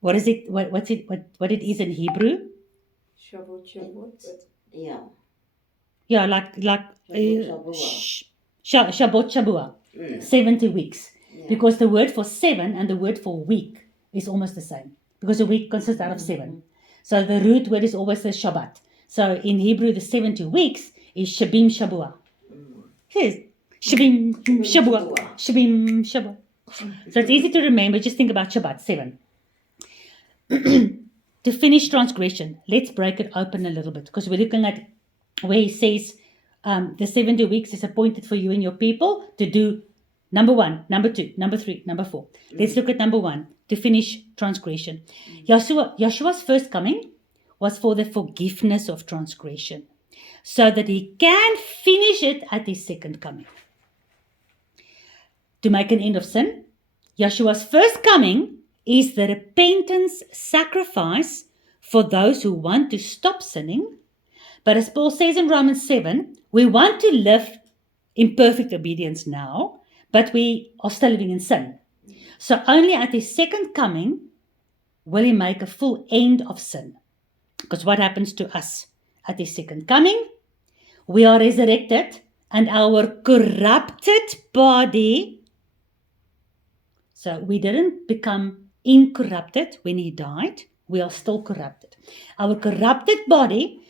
What is it? What it is in Hebrew? Shavuot. Yeah. Yeah, like Shavuot, Shabbat Shabua, Mm. 70 weeks. Yeah. Because the word for 7 and the word for week is almost the same. Because a week consists out of 7. So the root word is always the Shabbat. So in Hebrew, the 70 weeks is Shabim Shabua. Mm. Yes, Shabim Shabua. Shabua. Shabim Shabua. So it's easy to remember. Just think about Shabbat, 7. To finish transgression, let's break it open a little bit. Because we're looking at where he says the 70 weeks is appointed for you and your people to do number 1, number 2, number 3, number 4. Let's look at number 1, to finish transgression. Yeshua's first coming was for the forgiveness of transgression, so that he can finish it at his second coming. To make an end of sin, Yeshua's first coming is the repentance sacrifice for those who want to stop sinning. But as Paul says in Romans 7, we want to live in perfect obedience now, but we are still living in sin. So only at his second coming will he make a full end of sin. Because what happens to us at his second coming? We are resurrected and our corrupted body. So we didn't become incorrupted when he died. We are still corrupted. Our corrupted body,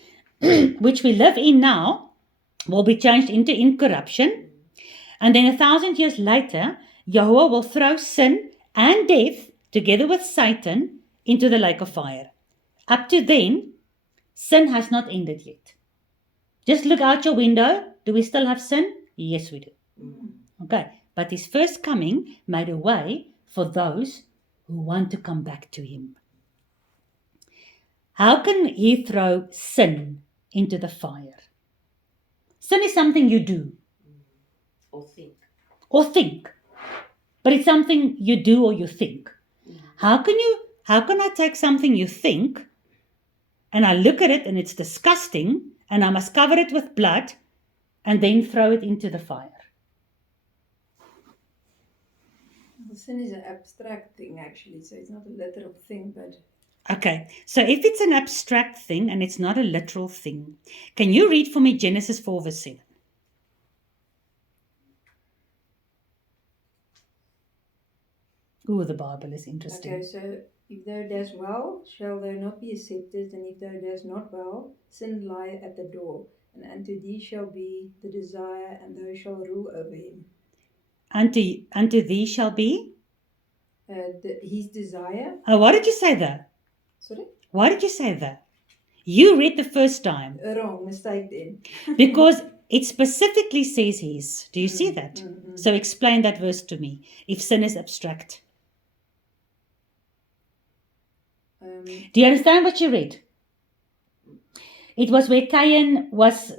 which we live in now, will be changed into incorruption. And then 1,000 years later, Yahweh will throw sin and death together with Satan into the lake of fire. Up to then, sin has not ended yet. Just look out your window. Do we still have sin? Yes, we do. Okay. But his first coming made a way for those who want to come back to him. how can he throw sin into the fire? Sin is something you do Or think. or think, but it's something you do or you think. How can I take something you think and I look at it and it's disgusting and I must cover it with blood and then throw it into the fire? Well, sin is an abstract thing, actually, so it's not a literal thing, but Okay, so if it's an abstract thing and it's not a literal thing, can you read for me Genesis 4 verse 7? Ooh, the Bible is interesting. okay, so if thou doest well, shall thou not be accepted, and if thou doest not well, sin lieth at the door, and unto thee shall be the desire, and thou shalt rule over him. Unto thee shall be? His desire. Oh, why did you say that? Sorry? Why did you say that? You read the first time Wrong, mistake then. because it specifically says his. Do you see that? Mm. So explain that verse to me. If sin is abstract. Do you understand what you read? It was where Cain was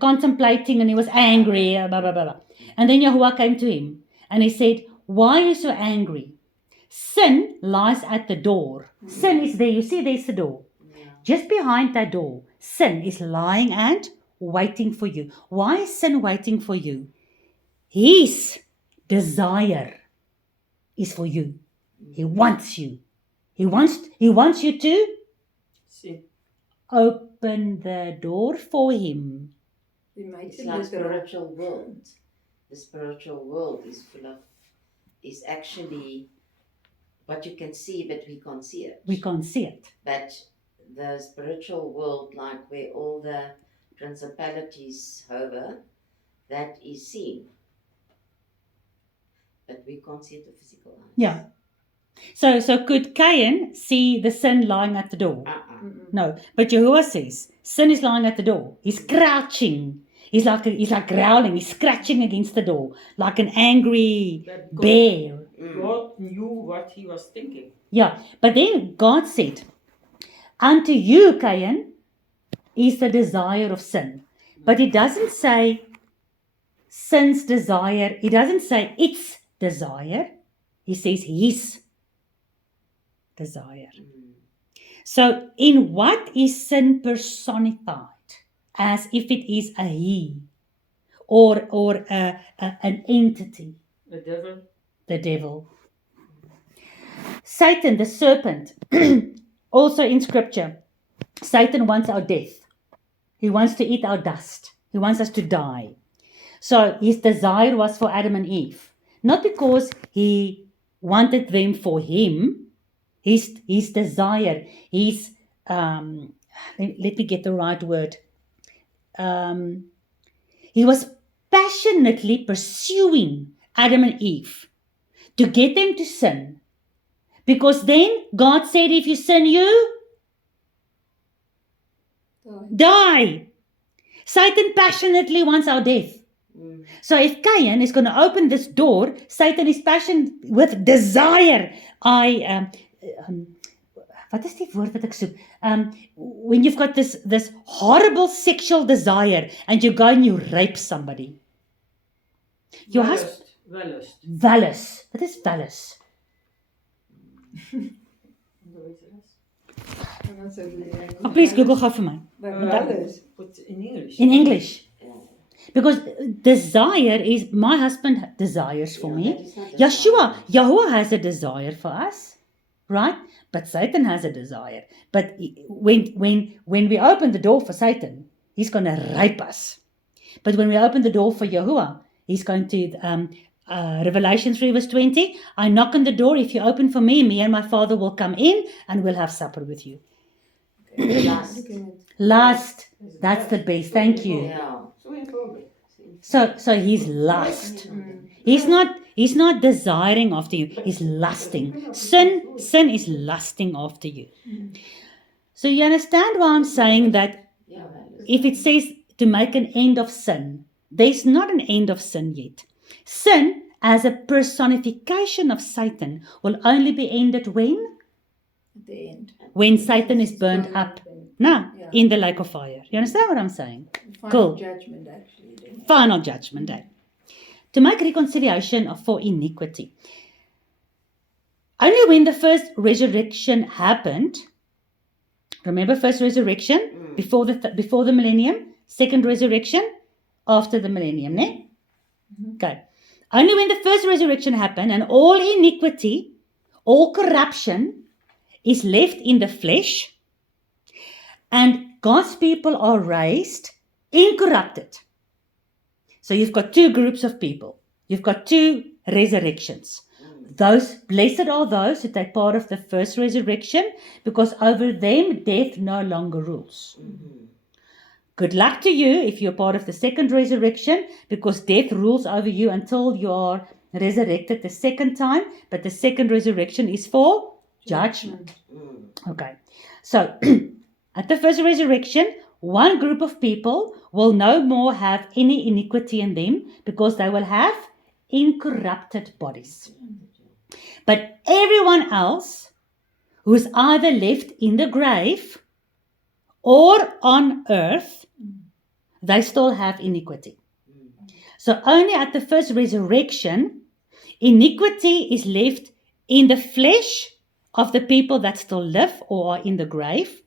contemplating and he was angry, blah, blah, blah, blah. And then Yahuwah came to him and he said, why are you so angry? Sin lies at the door. Sin is there. You see, there's the door. Yeah. Just behind that door, sin is lying and waiting for you. Why is sin waiting for you? His desire is for you. He wants you. He wants you to See, open the door for him. He makes It's it like literal. spiritual world. The spiritual world is is actually what you can see, but we can't see it. We can't see it. But the spiritual world, like where all the principalities hover, that is seen. But we can't see it with physical eyes. Yeah. So could Cain see the sin lying at the door? Mm-mm. No. But Yahuwah says, sin is lying at the door. He's crouching. He's like growling. He's scratching against the door like an angry that God, bear. God knew what he was thinking. Yeah. But then God said, unto you, Cain, is the desire of sin. But it doesn't say sin's desire. It doesn't say its desire. He says his desire. So in what is sin personified? As if it is a he or an entity, The devil, the devil. Satan, the serpent, also in scripture, Satan wants our death. He wants to eat our dust. He wants us to die. So his desire was for Adam and Eve. Not because he wanted them for him. His desire, his, let me get the right word. He was passionately pursuing Adam and Eve to get them to sin. Because then God said, if you sin, you die. Satan passionately wants our death. So if Cain is going to open this door, Satan is passionate with desire. Wat is die woord wat ek soek? When you've got this horrible sexual desire and you go and you rape somebody. Your husband, Wellust. Vallus. Wat is vallus? I'm not so good at English. Oh, please Google gou vir my. But Wellus. Put in English. In English. Because desire is, my husband desires for me. Yahuwah has a desire for us, right? But Satan has a desire. But when we open the door for Satan, he's going to rape us. But when we open the door for Yahuwah, he's going to, Revelation 3 verse 20, I knock on the door. If you open for me, me and my Father will come in and we'll have supper with you. Lust, that's the base. Thank you. Yeah. So he's lust. He's not desiring after you. He's lusting. Sin is lusting after you. So you understand why I'm saying that Yeah, if it says to make an end of sin, there's not an end of sin yet. Sin as a personification of Satan will only be ended when? At the end. when Satan is burned up. Now, Yeah. in the lake of fire. You understand what I'm saying? Final Cool. judgment, actually. Then. Final judgment day. To make reconciliation for iniquity. Only when the first resurrection happened, remember first resurrection, before the millennium, second resurrection, after the millennium, ne? Okay. Only when the first resurrection happened and all iniquity, all corruption is left in the flesh, and God's people are raised incorrupted. So you've got two groups of people. You've got two resurrections. Those blessed are those who take part of the first resurrection, because over them death no longer rules. Good luck to you if you're part of the second resurrection, because death rules over you until you are resurrected the second time. But the second resurrection is for judgment. Okay. So at the first resurrection, one group of people will no more have any iniquity in them, because they will have incorrupted bodies. But everyone else who is either left in the grave or on earth, they still have iniquity. So only at the first resurrection, iniquity is left in the flesh of the people that still live or are in the grave.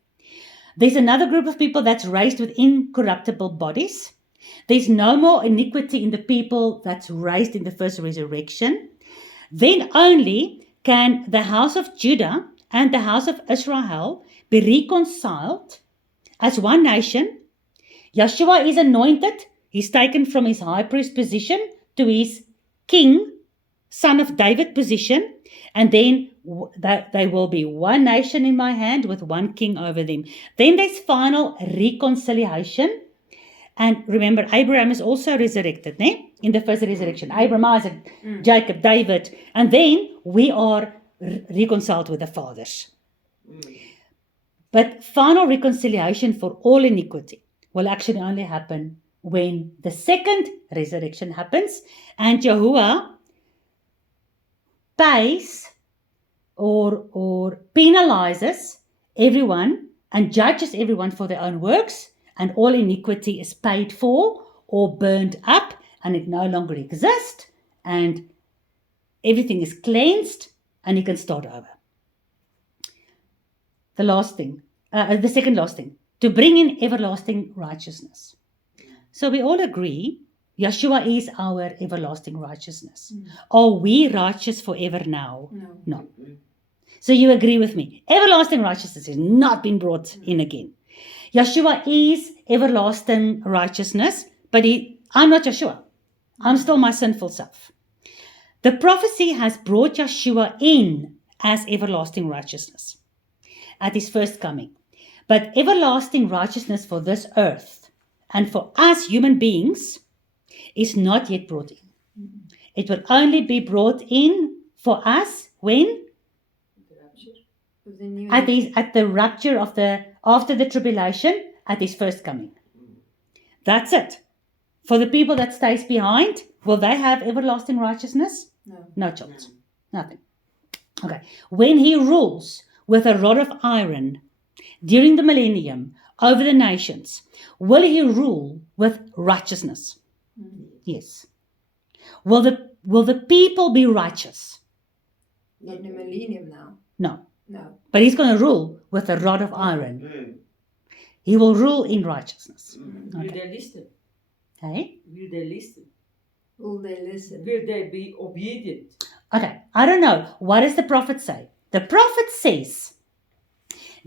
There's another group of people that's raised with incorruptible bodies. There's no more iniquity in the people that's raised in the first resurrection. Then only can the house of Judah and the house of Israel be reconciled as one nation. Yeshua is anointed. He's taken from his high priest position to his king, son of David position. And then they will be one nation in my hand with one king over them. Then there's final reconciliation. And remember, Abraham is also resurrected, ne? In the first resurrection. Abraham, Isaac, Jacob, David. And then we are reconciled with the fathers. But final reconciliation for all iniquity will actually only happen when the second resurrection happens and Yahuwah pays or penalizes everyone and judges everyone for their own works, and all iniquity is paid for or burned up, and it no longer exists, and everything is cleansed, and you can start over. The second last thing, to bring in everlasting righteousness. So we all agree, Yeshua is our everlasting righteousness. Are we righteous forever now? No. So you agree with me. Everlasting righteousness has not been brought in again. Yeshua is everlasting righteousness, but I'm not Yeshua. I'm still my sinful self. The prophecy has brought Yeshua in as everlasting righteousness at his first coming. But everlasting righteousness for this earth and for us human beings is not yet brought in. It will only be brought in for us when? At the rapture of after the tribulation, at his first coming. That's it. For the people that stays behind, will they have everlasting righteousness? No chance. Nothing. Okay. When he rules with a rod of iron during the millennium over the nations, will he rule with righteousness? Yes. Will the people be righteous? Not in the millennium now. No. No. But he's going to rule with a rod of iron. He will rule in righteousness. Will they listen? Okay. Will they listen? Will they listen? Will they be obedient? Okay. I don't know. What does the prophet say? The prophet says,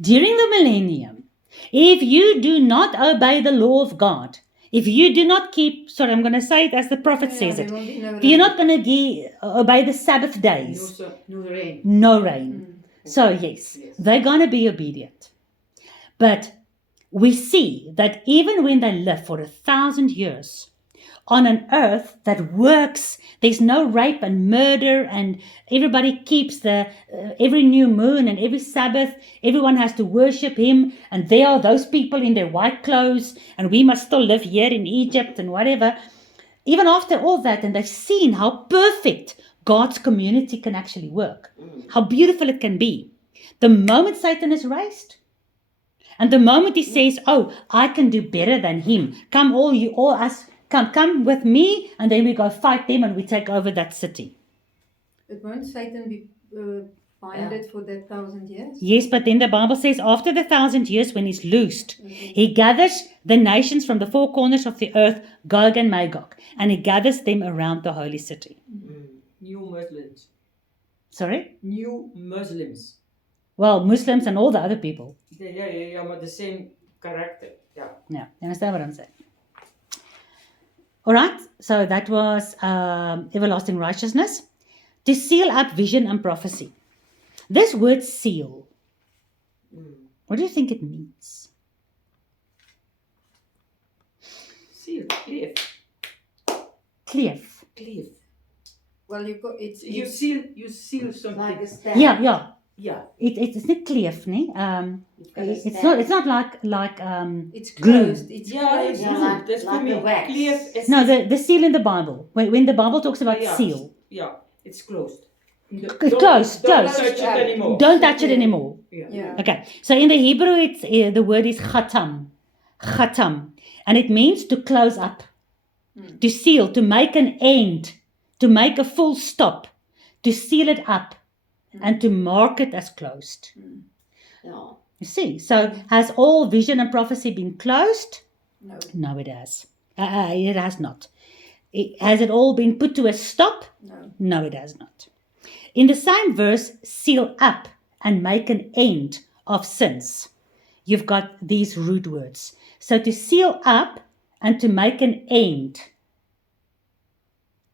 during the millennium, if you do not obey the law of God, if you do not keep, I'm going to say it as the prophet says it. If you're not going to obey the Sabbath days, No rain. no rain. So yes, they're going to be obedient. But we see that even when they live for 1,000 years on an earth that works, there's no rape and murder, and everybody keeps every new moon and every Sabbath, everyone has to worship him, and there are those people in their white clothes, and we must still live here in Egypt and whatever. Even after all that, and they've seen how perfect God's community can actually work, how beautiful it can be. The moment Satan is raised, and the moment he says, "Oh, I can do better than him. Come, all us, come with me, and then we go fight them, and we take over that city." But won't Satan be binded for that 1,000 years? Yes, but then the Bible says after the 1,000 years, when he's loosed, Okay. he gathers the nations from the four corners of the earth, Gog and Magog, and he gathers them around the holy city. New Muslims. Sorry? New Muslims. Well, Muslims and all the other people. Yeah, but the same character. Yeah. Yeah, you understand what I'm saying? All right, so that was everlasting righteousness. To seal up vision and prophecy. This word seal, what do you think it means? Seal, cleave. Cleave. Cleave. Well, it's You seal something. Like a stab. Yeah. Yeah. It's not cleave, ne? You've got a It's stab. not like it's glue. closed. It's Yeah, closed. it's Yeah, good. like- That's like for me. the wax. Cleave is no the seal in the Bible. When the Bible talks about Yeah. seal, Yeah, it's closed. It's closed. Don't touch it anymore. don't touch it anymore. Yeah. Okay, so in the Hebrew, it's the word is khatam, and it means to close up, to seal, to make an end, to make a full stop, to seal it up, and to mark it as closed. Yeah. You see, so has all vision and prophecy been closed? No. No, it has. It has not. Has it all been put to a stop? No. No, it has not. In the same verse, seal up and make an end of sins. You've got these root words. So to seal up and to make an end,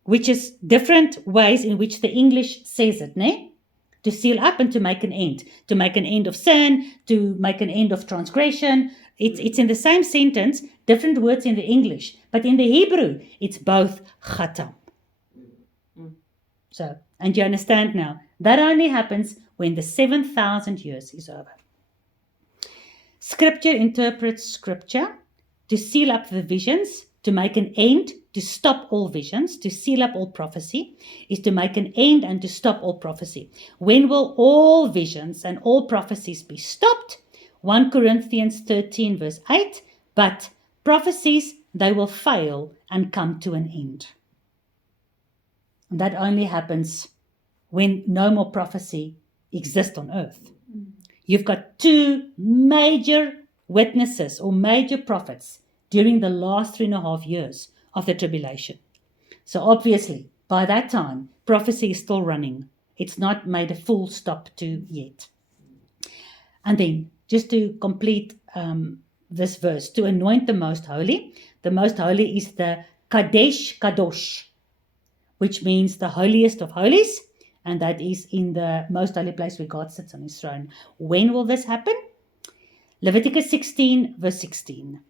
which is different ways in which the English says it, ne? To seal up and to make an end. To make an end of sin, to make an end of transgression. It's in the same sentence, different words in the English. But in the Hebrew, it's both khatam. So, and you understand now, that only happens when the 7,000 years is over. Scripture interprets scripture to seal up the visions, to make an end, to stop all visions, to seal up all prophecy, is to make an end and to stop all prophecy. When will all visions and all prophecies be stopped? 1 Corinthians 13 verse 8, but prophecies, they will fail and come to an end. And that only happens when no more prophecy exists on earth. You've got two major witnesses or major prophets during the last 3.5 years of the tribulation. So obviously, by that time, prophecy is still running. It's not made a full stop to yet. And then, just to complete this verse, to anoint the Most Holy is the Kadesh Kadosh, which means the holiest of holies, and that is in the most holy place where God sits on his throne. When will this happen? Leviticus 16 verse 16.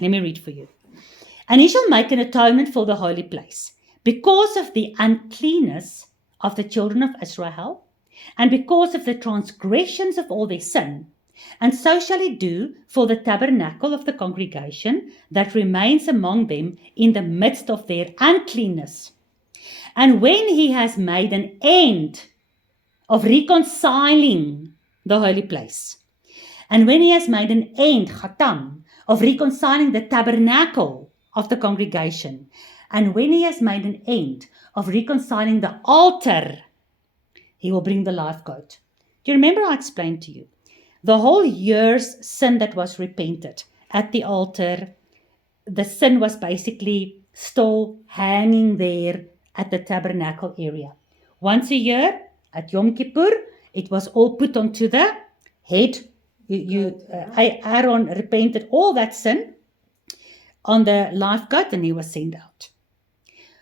Let me read for you. And he shall make an atonement for the holy place, because of the uncleanness of the children of Israel, and because of the transgressions of all their sin. And so shall he do for the tabernacle of the congregation that remains among them in the midst of their uncleanness. And when he has made an end of reconciling the holy place, and when he has made an end, khatam, of reconciling the tabernacle of the congregation, and when he has made an end of reconciling the altar, he will bring the live goat. Do you remember I explained to you? The whole year's sin that was repented at the altar, the sin was basically still hanging there at the tabernacle area. Once a year, at Yom Kippur, it was all put onto the head. Aaron repented all that sin on the live goat, and he was sent out.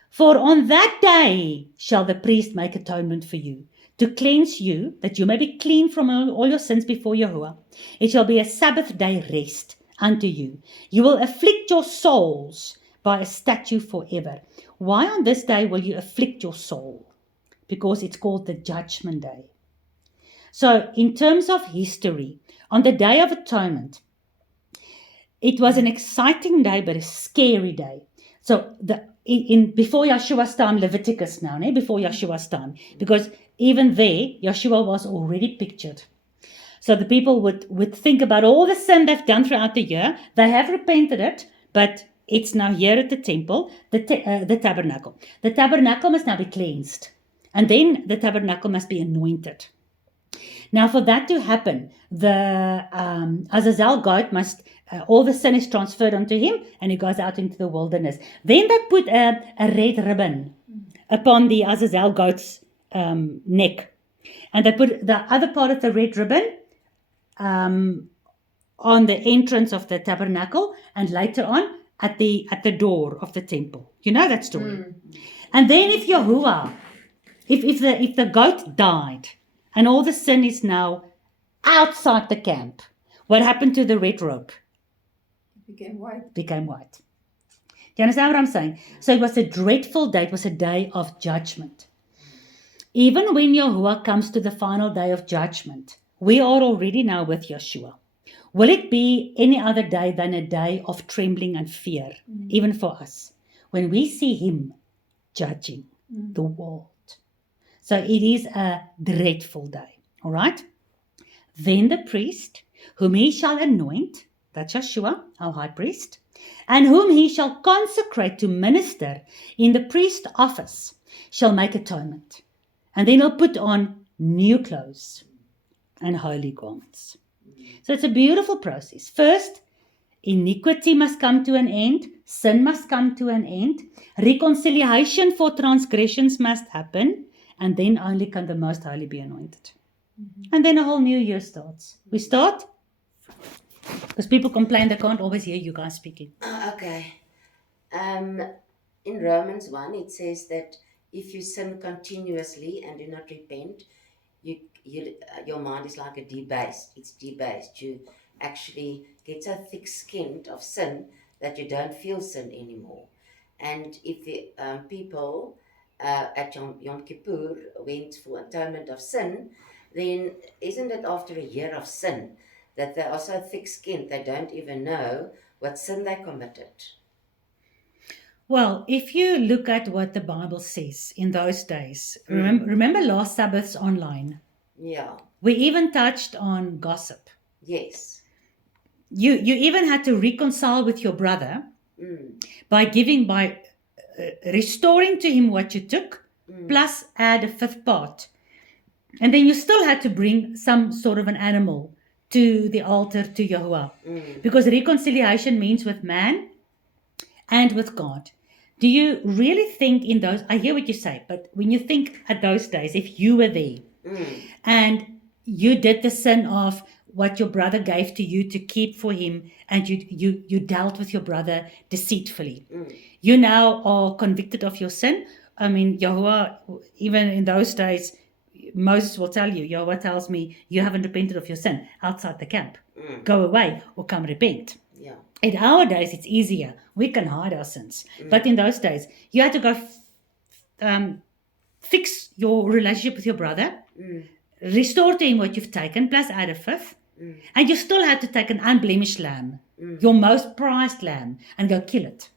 For on that day shall the priest make atonement for you, to cleanse you, that you may be clean from all your sins before Yahuwah. It shall be a Sabbath day rest unto you. You will afflict your souls by a statute forever. Why on this day will you afflict your soul? Because it's called the Judgment Day. So in terms of history, on the Day of Atonement, it was an exciting day, but a scary day. So before Yeshua's time, Leviticus now, before Yeshua's time, because even there, Yeshua was already pictured. So the people would think about all the sin they've done throughout the year. They have repented it, but it's now here at the temple, the tabernacle. The tabernacle must now be cleansed. And then the tabernacle must be anointed. Now, for that to happen, the Azazel goat must, all the sin is transferred onto him, and he goes out into the wilderness. Then they put a red ribbon upon the Azazel goat's neck. And they put the other part of the red ribbon on the entrance of the tabernacle, and later on at the door of the temple. You know that story. And then if Yahuwah, if the goat died, and all the sin is now outside the camp, what happened to the red robe? It became white. Became white. Do you understand what I'm saying? So it was a dreadful day. It was a day of judgment. Even when Yahuwah comes to the final day of judgment, we are already now with Yeshua. Will it be any other day than a day of trembling and fear, even for us, when we see him judging the world? So it is a dreadful day, all right? Then the priest, whom he shall anoint, that's Yeshua, our high priest, and whom he shall consecrate to minister in the priest office, shall make atonement. And then he'll put on new clothes and holy garments. So it's a beautiful process. First, iniquity must come to an end. Sin must come to an end. Reconciliation for transgressions must happen. And then only can the Most Holy be anointed. And then a whole new year starts. We start? Because people complain they can't always hear you guys speaking. Okay. In Romans 1, it says that if you sin continuously and do not repent, your mind is like a debased. It's debased. You actually get so thick-skinned of sin that you don't feel sin anymore. And if the people at Yom Kippur went for atonement of sin, then isn't it after a year of sin that they are so thick-skinned they don't even know what sin they committed? Well, if you look at what the Bible says in those days, remember last Sabbath's online? Yeah. We even touched on gossip. Yes. You even had to reconcile with your brother by restoring to him what you took, plus add a fifth part. And then you still had to bring some sort of an animal to the altar to Yahuwah. Because reconciliation means with man and with God. Do you really think in those, I hear what you say, but when you think at those days, if you were there and you did the sin of what your brother gave to you to keep for him, and you dealt with your brother deceitfully, you now are convicted of your sin. I mean, Yahuwah, even in those days, Moses will tell you, Yahuwah tells me, you haven't repented of your sin outside the camp. Go away or come repent. Yeah. In our days, it's easier. We can hide our sins. But in those days, you had to go fix your relationship with your brother, restore to him what you've taken, plus add a fifth. And you still had to take an unblemished lamb, your most prized lamb, and go kill it.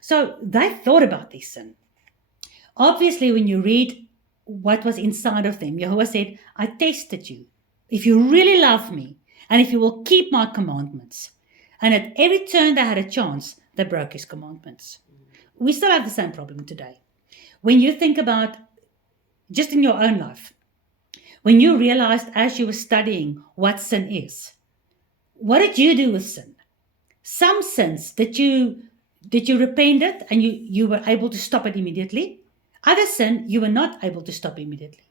So they thought about this sin. Obviously, when you read what was inside of them, Yahuwah said, I tested you. If you really love me, and if you will keep my commandments. And at every turn they had a chance, they broke his commandments. We still have the same problem today. When you think about, just in your own life, when you realized as you were studying what sin is, what did you do with sin? Some sins, did you repent it and you were able to stop it immediately? Other sin, you were not able to stop immediately.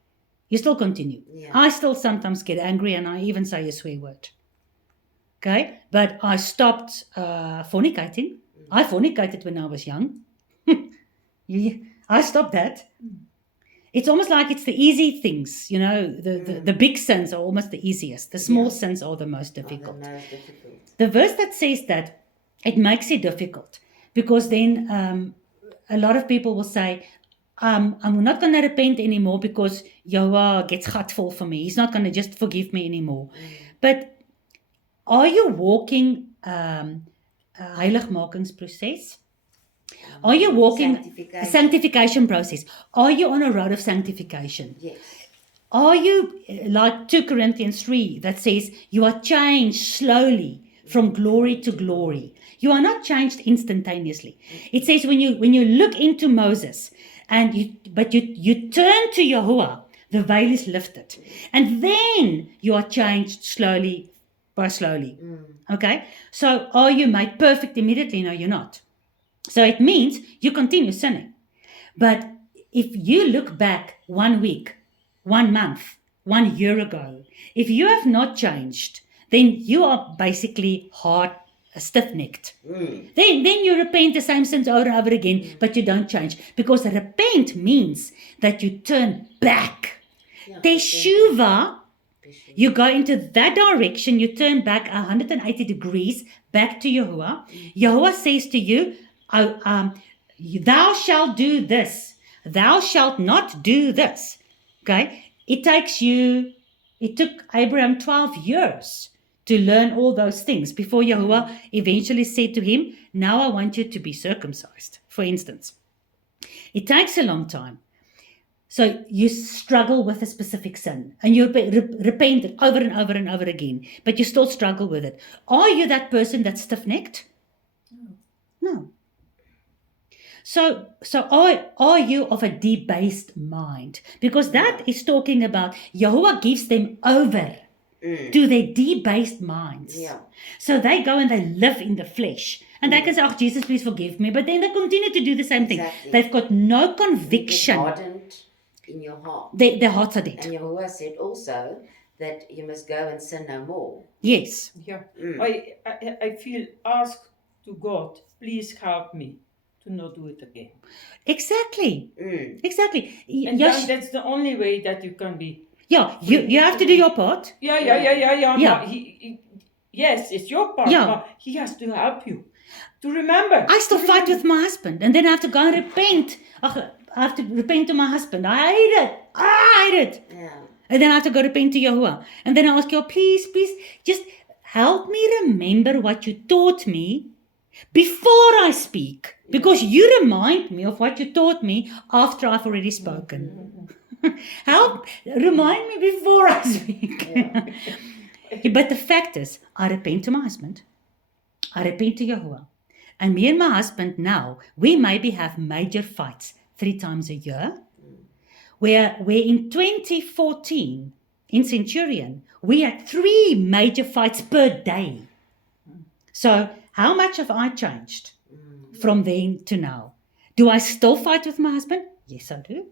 You still continue. Yeah. I still sometimes get angry and I even say a swear word. Okay? But I stopped fornicating. I fornicated when I was young. I stopped that. It's almost like it's the easy things, you know, the big sins are almost the easiest. The small sins are the most difficult. The verse that says that, it makes it difficult because then a lot of people will say, I'm not going to repent anymore because Yahuwah gets gatvol for me. He's not going to just forgive me anymore. But are you walking heiligmakingsproses? Are you walking Sanctification. sanctification process? Are you on a road of sanctification? Yes. Are you like 2 Corinthians 3 that says you are changed slowly from glory to glory? You are not changed instantaneously. It says when you look into Moses and you turn to Yahuwah, the veil is lifted. And then you are changed slowly by slowly. Okay? So are you made perfect immediately? No, you're not. So it means you continue sinning. But if you look back 1 week, 1 month, 1 year ago, if you have not changed, then you are basically hard, stiff-necked. Then you repent the same sins over and over again, but you don't change. Because repent means that you turn back. Yeah, Teshuvah, you go into that direction, you turn back 180 degrees back to Yahuwah. Yahuwah says to you, thou shalt do this. Thou shalt not do this. Okay? It took Abraham 12 years to learn all those things before Yahuwah eventually said to him, now I want you to be circumcised, for instance. It takes a long time. So you struggle with a specific sin and you repent it over and over and over again, but you still struggle with it. Are you that person that's stiff-necked? No. So are you of a debased mind? Because that is talking about Yahuwah gives them over to their debased minds. Yeah. So they go and they live in the flesh. And they can say, oh, Jesus, please forgive me. But then they continue to do the same thing. Exactly. They've got no You get conviction. hardened in your heart. Their hearts are dead. And Yahuwah said also that you must go and sin no more. Yes. Yeah. Mm. I feel asked to God, please help me to not do it again. Exactly. Mm. Exactly. And Yes. that's the only way that you can be. Yeah, you have to do your part. Yeah. Yeah. But yes, it's your part. Yeah. But he has to help you to remember. I still fight with my husband, and then I have to go and repent. I have to repent to my husband. I hate it. Yeah. And then I have to go repent to Yahuwah. And then I ask you, please, just help me remember what you taught me before I speak. Because you remind me of what you taught me after I've already spoken. Remind me before I speak. But the fact is, I repent to my husband. I repent to Yahuwah. And me and my husband now, we maybe have major fights 3 times a year. Where in 2014, in Centurion, we had 3 major fights per day. So how much have I changed from then to now? Do I still fight with my husband? Yes, I do.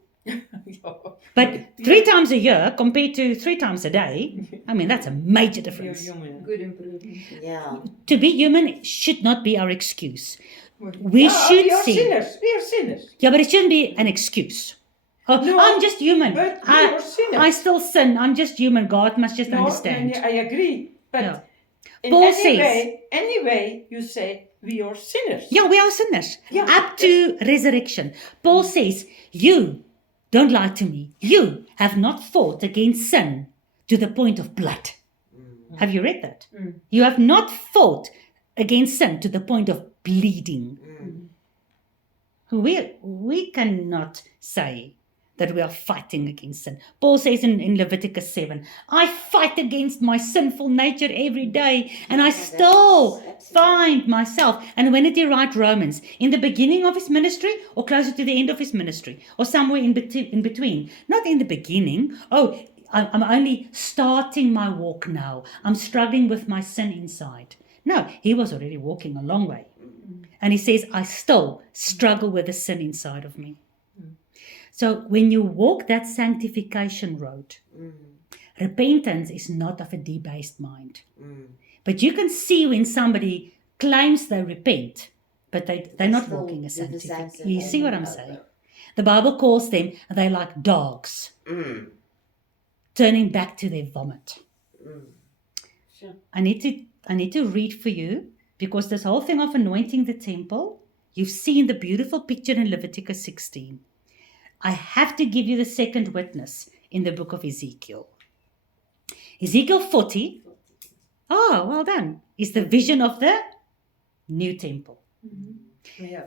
But 3 times a year compared to 3 times a day, I mean, that's a major You're difference. human. Good improvement. Yeah. To be human should not be our excuse. We We should are see. sinners. We are sinners. Yeah, but it shouldn't be an excuse. Oh, No, I'm just human. but we are sinners. I still sin. I'm just human. God must just No, understand. and I agree. But Yeah. in Paul any says- way, you say we are sinners. Yeah, we are sinners. Yeah. Up to resurrection. Paul says, you, don't lie to me, you have not fought against sin to the point of blood. Have you read that? You have not fought against sin to the point of bleeding. We cannot say that we are fighting against sin. Paul says in Leviticus 7, I fight against my sinful nature every day, and I still find myself. And when did he write Romans? In the beginning of his ministry, or closer to the end of his ministry, or somewhere in between? Not in the beginning. Oh, I'm only starting my walk now. I'm struggling with my sin inside. No, he was already walking a long way. And he says, I still struggle with the sin inside of me. So when you walk that sanctification road, repentance is not of a debased mind. But you can see when somebody claims they repent, but they're not still walking a do the same sanctification. sin You see over what I'm and saying? over. The Bible calls them, they're like dogs, turning back to their vomit. Sure. I need to read for you, because this whole thing of anointing the temple, you've seen the beautiful picture in Leviticus 16. I have to give you the second witness in the book of Ezekiel. Ezekiel 40, oh, well done, is the vision of the new temple. Yeah.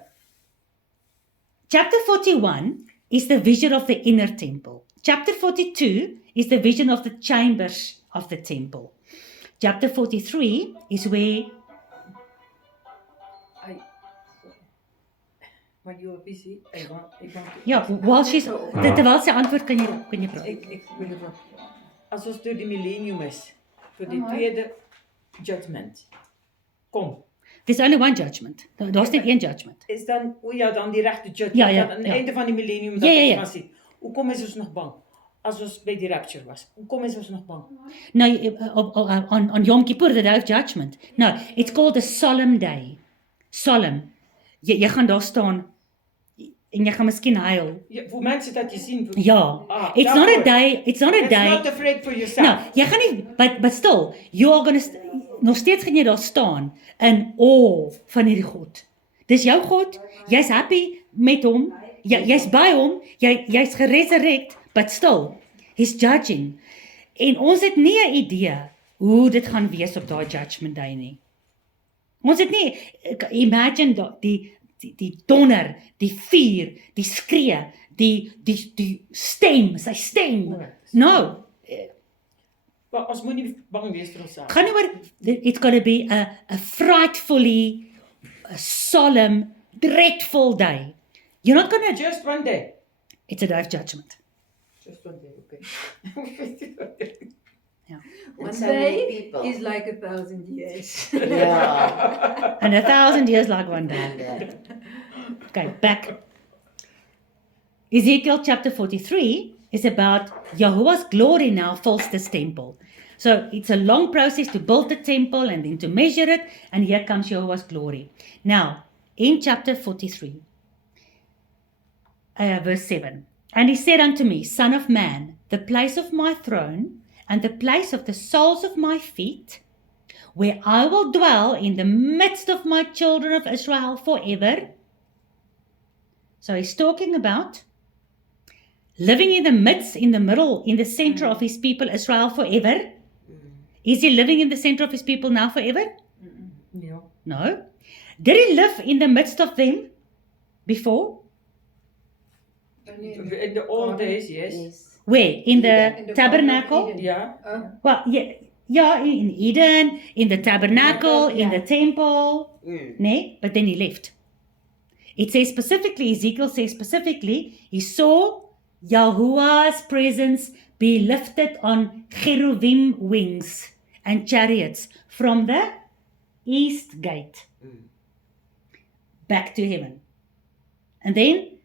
Chapter 41 is the vision of the inner temple. Chapter 42 is the vision of the chambers of the temple. Chapter 43 is where, When you are busy, I want to... ja, while she's, terwyl sy antwoord kan jy praat. Ik wil ervan. Als ons door die millennium is, voor de tweede judgment, kom. There's only one judgment. Daar's net een judgment. Is dan, dan die rechte judgment, Ja, aan het ja. einde van die millennium, Ja, dat ja, ons ja. gaan zien. Hoe kom is ons nog bang? Als ons bij die rapture was, hoe kom is ons nog bang? No, on Yom Kippur, the day of judgment. No, it's called a solemn day. Solemn. Jy gaan daar staan en jy gaan miskien huil. Ja, voor mensen dat je zien. Voor... Ja. It's not a day. It's not a It's day. not afraid for yourself. No, jy gaan nie, but still, you are going to, nog steeds gaan jy daar staan in awe van hierdie God. Dis jou God, jy's happy met hom, jy's by hom, jy's geresurrect, but still, he's judging. En ons het nie 'n idee hoe dit gaan wees op daai judgment day nie. Ons het nie, imagine die donder, die vuur, die skree, die stem, sy stem. No, Maar ons moet nie bang wees vir onsself. gaan nie oor, it's got to be a frightfully, a solemn, dreadful day. You're not going to, Just one day. it's a day of judgment. Just one day, okay. One so many day people. is like 1,000 years. Yeah. And 1,000 years like one day. And, Okay, back. Ezekiel chapter 43 is about Yahuwah's glory now fills this temple. So it's a long process to build the temple and then to measure it, and here comes Yahuwah's glory. Now, in chapter 43, verse 7, and he said unto me, Son of man, the place of my throne and the place of the soles of my feet, where I will dwell in the midst of my children of Israel forever. So he's talking about living in the midst, in the middle, in the center of his people Israel forever. Is he living in the center of his people now forever? Ja. No. Did he live in the midst of them before? In the old days, yes. yes. Where? In the In the tabernacle? Garden of Eden. Ja. Well, yeah, in Eden, in the tabernacle, in the temple. Nee, but then he left. It says specifically, Ezekiel says specifically, he saw Yahuwah's presence be lifted on cherubim wings and chariots from the east gate back to heaven. And then,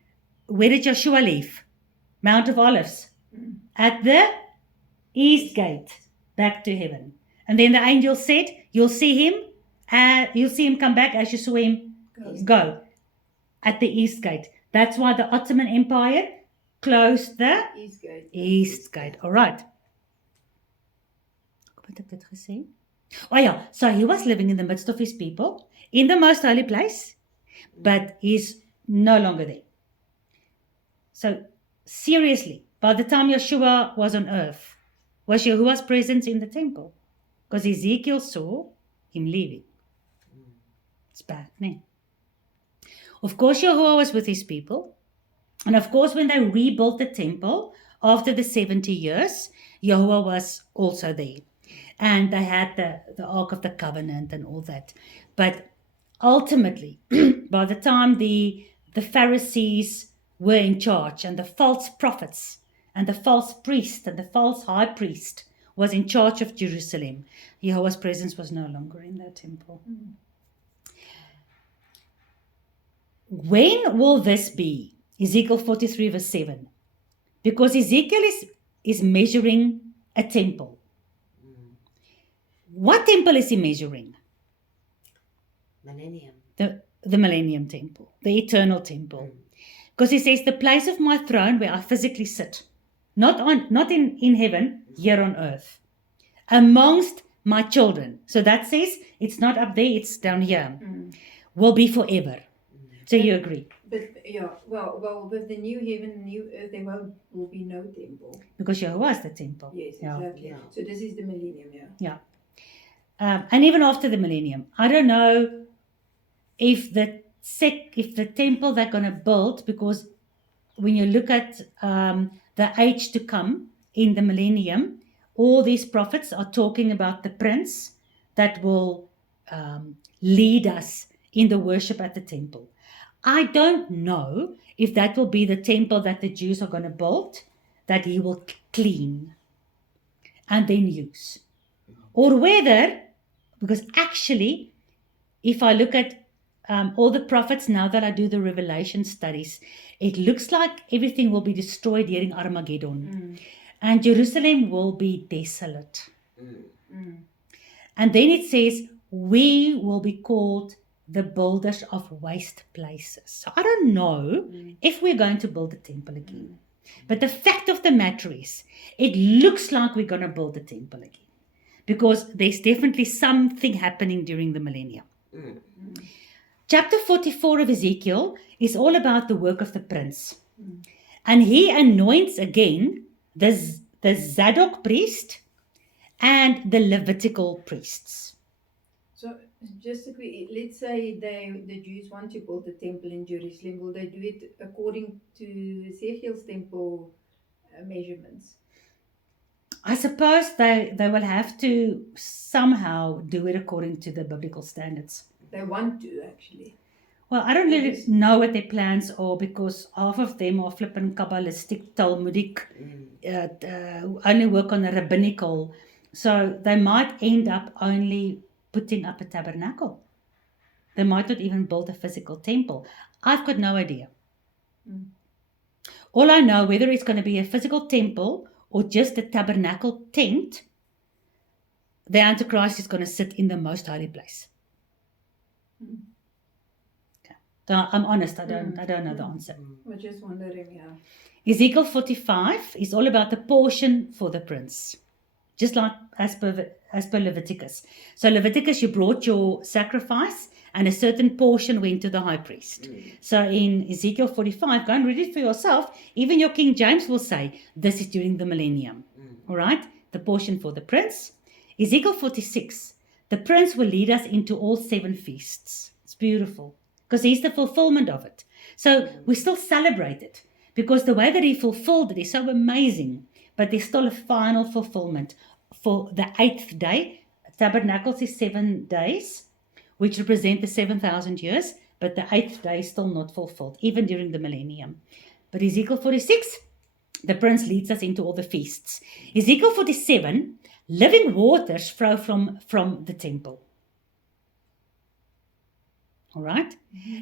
where did Joshua leave? Mount of Olives. At the east gate, back to heaven. And then the angel said, you'll see him come back as you saw him go at the east gate. That's why the Ottoman Empire closed the Eastgate. east gate. All right. Wat heb ek dit gesê? Oh ja, so he was living in the midst of his people, in the most holy place, but he's no longer there. So, seriously, by the time Yeshua was on earth, was Yahuwah's presence in the temple? Because Ezekiel saw him leaving. It's bad, no? Of course, Yahuwah was with his people. And of course, when they rebuilt the temple after the 70 years, Yahuwah was also there. And they had the Ark of the Covenant and all that. But ultimately, by the time the Pharisees were in charge, and the false prophets, and the false priest, and the false high priest was in charge of Jerusalem, Yahuwah's presence was no longer in that temple. When will this be? Ezekiel 43 verse 7. Because Ezekiel is measuring a temple. What temple is he measuring? Millennium. The Millennium Temple, the eternal temple. Because he says, the place of my throne where I physically sit, not in heaven, here on earth, amongst my children. So that says it's not up there, it's down here. Will be forever. So you agree? But yeah, well, with the new heaven and new earth, there will be no temple. Because Yahuwah is the temple. Yes, Yeah. exactly. Yeah. So this is the millennium, And even after the millennium, I don't know if the if the temple they're going to build, because when you look at the age to come in the millennium, all these prophets are talking about the prince that will lead us in the worship at the temple. I don't know if that will be the temple that the Jews are going to build, that he will clean and then use. Or whether, because actually, if I look at all the prophets now that I do the Revelation studies, it looks like everything will be destroyed during Armageddon. And Jerusalem will be desolate. And then it says, we will be called the builders of waste places. So I don't know if we're going to build a temple again. But the fact of the matter is, it looks like we're going to build a temple again. Because there's definitely something happening during the millennium. Chapter 44 of Ezekiel is all about the work of the prince. And he anoints again the Zadok priest and the Levitical priests. So, just to let's say the Jews want to build a temple in Jerusalem. Will they do it according to Ezekiel's temple measurements? I suppose they will have to somehow do it according to the biblical standards. They want to, actually. Well, I don't really know what their plans are, because half of them are flippin' Kabbalistic, Talmudic, only work on a rabbinical. So they might end up only putting up a tabernacle. They might not even build a physical temple. I've got no idea. All I know, whether it's going to be a physical temple or just a tabernacle tent, the Antichrist is going to sit in the most holy place. Okay. So I'm honest, I don't know the answer. We're just wondering, yeah. Ezekiel 45 is all about the portion for the prince, just like as per Leviticus. So Leviticus, you brought your sacrifice, and a certain portion went to the high priest. So in Ezekiel 45, go and read it for yourself. Even your King James will say, this is during the millennium. All right? The portion for the prince. Ezekiel 46, the prince will lead us into all 7 feasts. It's beautiful, because he's the fulfillment of it. So we still celebrate it, because the way that he fulfilled it is so amazing. But there's still a final fulfillment for the 8th day. Tabernacles is 7 days, which represent the 7,000 years, but the 8th day is still not fulfilled, even during the millennium. But Ezekiel 46, the prince leads us into all the feasts. Ezekiel 47, living waters flow from the temple. All right?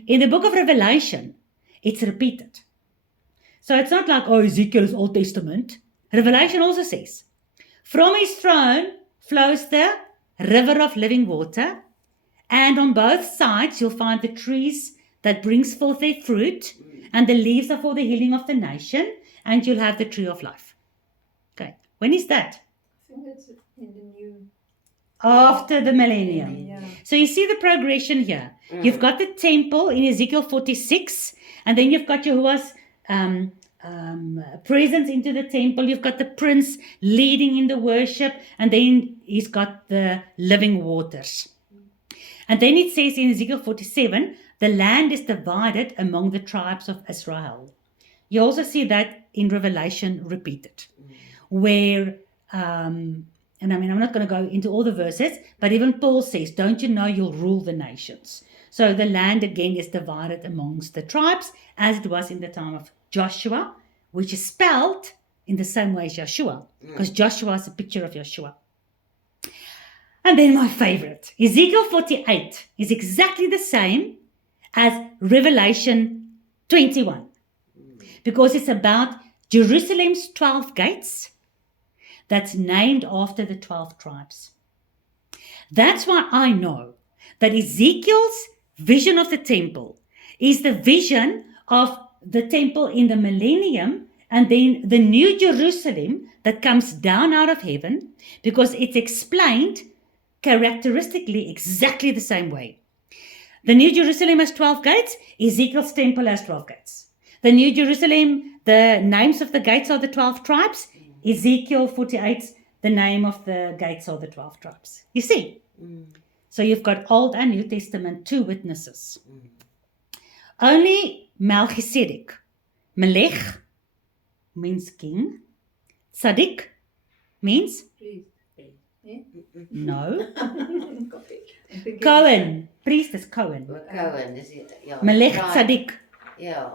In the book of Revelation, it's repeated. So it's not like, oh, Ezekiel is Old Testament. Revelation also says, from his throne flows the river of living water, and on both sides you'll find the trees that brings forth their fruit, and the leaves are for the healing of the nation, and you'll have the tree of life. Okay, when is that? I think it's in the new... After the millennium. Yeah. So you see the progression here. You've got the temple in Ezekiel 46, and then you've got Yahuwah's presence into the temple. You've got the prince leading in the worship, and then he's got the living waters. And then it says in Ezekiel 47, the land is divided among the tribes of Israel. You also see that in Revelation repeated, where, and I mean, I'm not going to go into all the verses, but even Paul says, don't you know you'll rule the nations? So the land again is divided amongst the tribes, as it was in the time of Joshua, which is spelled in the same way as Yeshua, because Joshua is a picture of Yeshua. And then my favorite, Ezekiel 48 is exactly the same as Revelation 21, because it's about Jerusalem's 12 gates that's named after the 12 tribes. That's why I know that Ezekiel's vision of the temple is the vision of the temple in the millennium, and then the new Jerusalem that comes down out of heaven, because it's explained characteristically exactly the same way. The New Jerusalem has 12 gates. Ezekiel's temple has 12 gates. The New Jerusalem, the names of the gates are the 12 tribes. Ezekiel 48, the name of the gates are the 12 tribes. You see? So you've got Old and New Testament, 2 witnesses. Only Melchizedek. Melech means king. Tzaddik means Priest. no. Forget. Cohen. Priest is Cohen. Or Cohen, is it? Yeah. Melech tribe. Tzaddik. Yeah.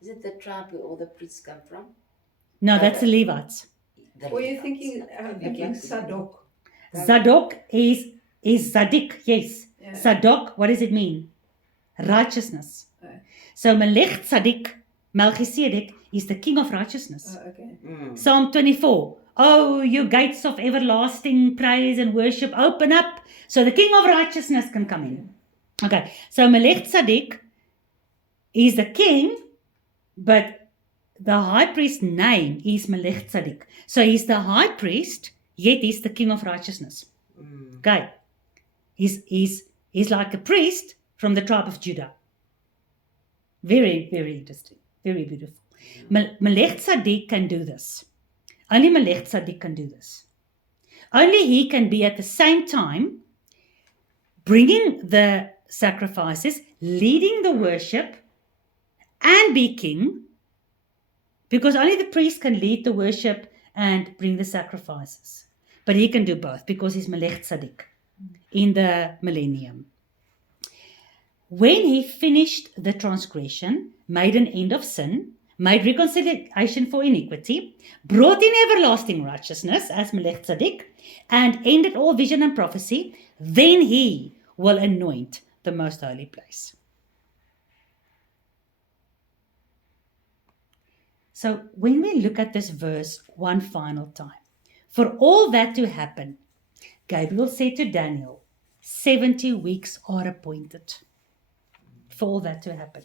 Is it the tribe where all the priests come from? No, that's the Levites. The Or you're Levites. thinking Sadok. Zadok is Zaddik, yes. Yeah. Zadok, what does it mean? Righteousness. Oh. So Melech Tzaddik, Melchizedek, is the king of righteousness. Oh, okay. Mm. Psalm 24. Oh, you gates of everlasting praise and worship, open up so the king of righteousness can come in. Okay, so Melech Tzaddik is the king, but the high priest's name is Melech Tzaddik. So he's the high priest, yet he's the king of righteousness. Mm. Okay, he's like a priest from the tribe of Judah. Very, very interesting. Very beautiful. Melech Tzaddik can do this. Only Melech Tzaddik can do this. Only he can be at the same time bringing the sacrifices, leading the worship, and be king, because only the priest can lead the worship and bring the sacrifices. But he can do both because he's Melech Tzaddik in the millennium. When he finished the transgression, made an end of sin, made reconciliation for iniquity, brought in everlasting righteousness as Melech Tzaddik, and ended all vision and prophecy, then he will anoint the most holy place. So when we look at this verse one final time, for all that to happen, Gabriel said to Daniel, 70 weeks are appointed for all that to happen.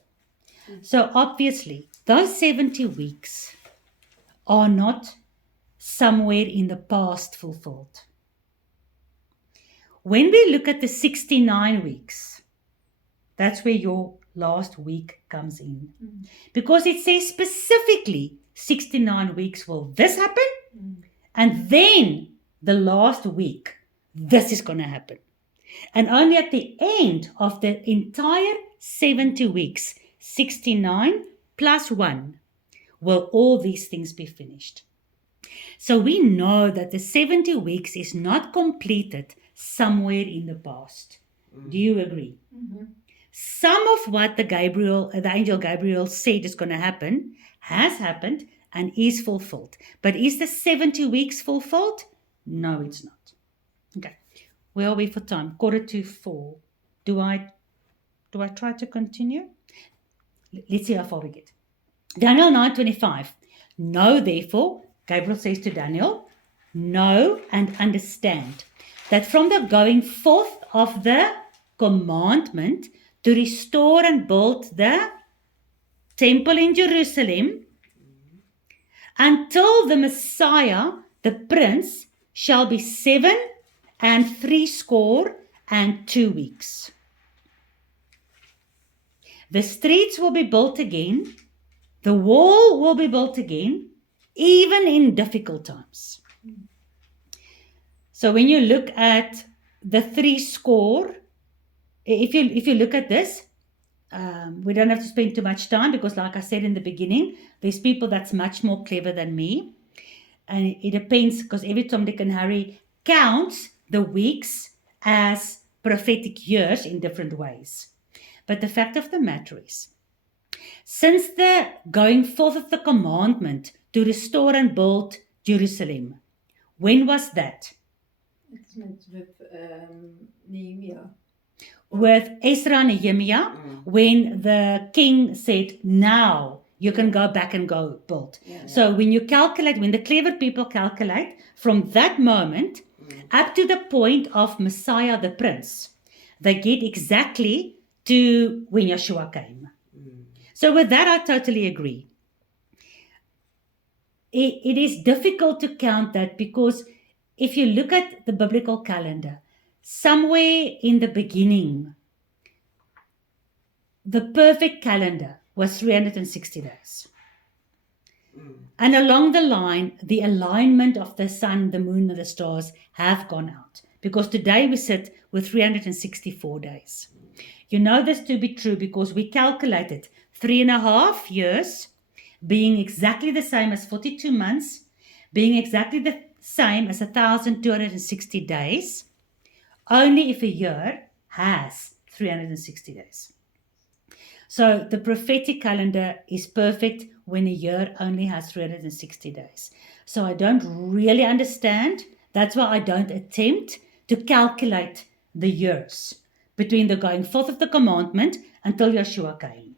So obviously, those 70 weeks are not somewhere in the past fulfilled. When we look at the 69 weeks, that's where your last week comes in. Because it says specifically 69 weeks will this happen, and then the last week, this is going to happen. And only at the end of the entire 70 weeks, 69 plus 1, will all these things be finished. So we know that the 70 weeks is not completed somewhere in the past. Do you agree? Mm-hmm. Some of what the angel Gabriel said is going to happen has happened and is fulfilled. But is the 70 weeks fulfilled? No, it's not. Okay. Where are we for time? 3:45. Do I try to continue? Let's see how far we get. Daniel 9:25. Know therefore, Gabriel says to Daniel, know and understand that from the going forth of the commandment to restore and build the temple in Jerusalem until the Messiah, the Prince, shall be 67 weeks. The streets will be built again, the wall will be built again, even in difficult times. So when you look at the 70, if you look at this, we don't have to spend too much time because, like I said in the beginning, there's people that's much more clever than me. And it depends, because every Tom, Dick and Harry counts the weeks as prophetic years in different ways. But the fact of the matter is, since the going forth of the commandment to restore and build Jerusalem, when was that? It's with Nehemiah. With Ezra and Nehemiah, when the king said, now you can go back and go build. Yeah. So when you calculate, when the clever people calculate, from that moment up to the point of Messiah the Prince, they get exactly to when Yeshua came. So with that, I totally agree. It is difficult to count that because if you look at the biblical calendar, somewhere in the beginning, the perfect calendar was 360 days. And along the line, the alignment of the sun, the moon, and the stars have gone out. Because today we sit with 364 days. You know this to be true because we calculated 3.5 years being exactly the same as 42 months, being exactly the same as 1,260 days, only if a year has 360 days. So the prophetic calendar is perfect when a year only has 360 days. So I don't really understand. That's why I don't attempt to calculate the years between the going forth of the commandment until Yeshua came.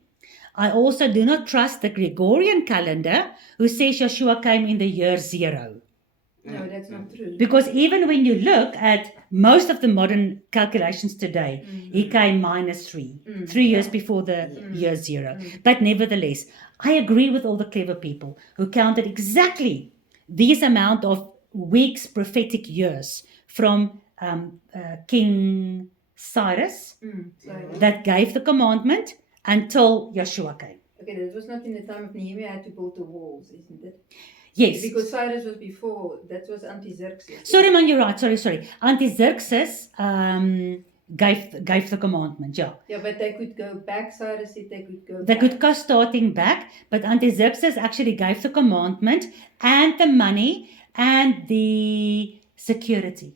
I also do not trust the Gregorian calendar who says Yeshua came in the year 0. No, that's not true. Because even when you look at most of the modern calculations today, he came -3, 3 years before the year 0. But nevertheless, I agree with all the clever people who counted exactly these amount of weeks, prophetic years from King Cyrus So, that gave the commandment until Yeshua came. okay, that was not in the time of Nehemiah had to build the walls, isn't it? Yes. Because Cyrus was before, that was Anti-Xerxes. Sorry, man, you're right. Sorry. Anti-Xerxes gave the commandment, yeah. Yeah, but they could go back. Cyrus said they could go They back. could go starting back, but Anti-Xerxes actually gave the commandment and the money and the security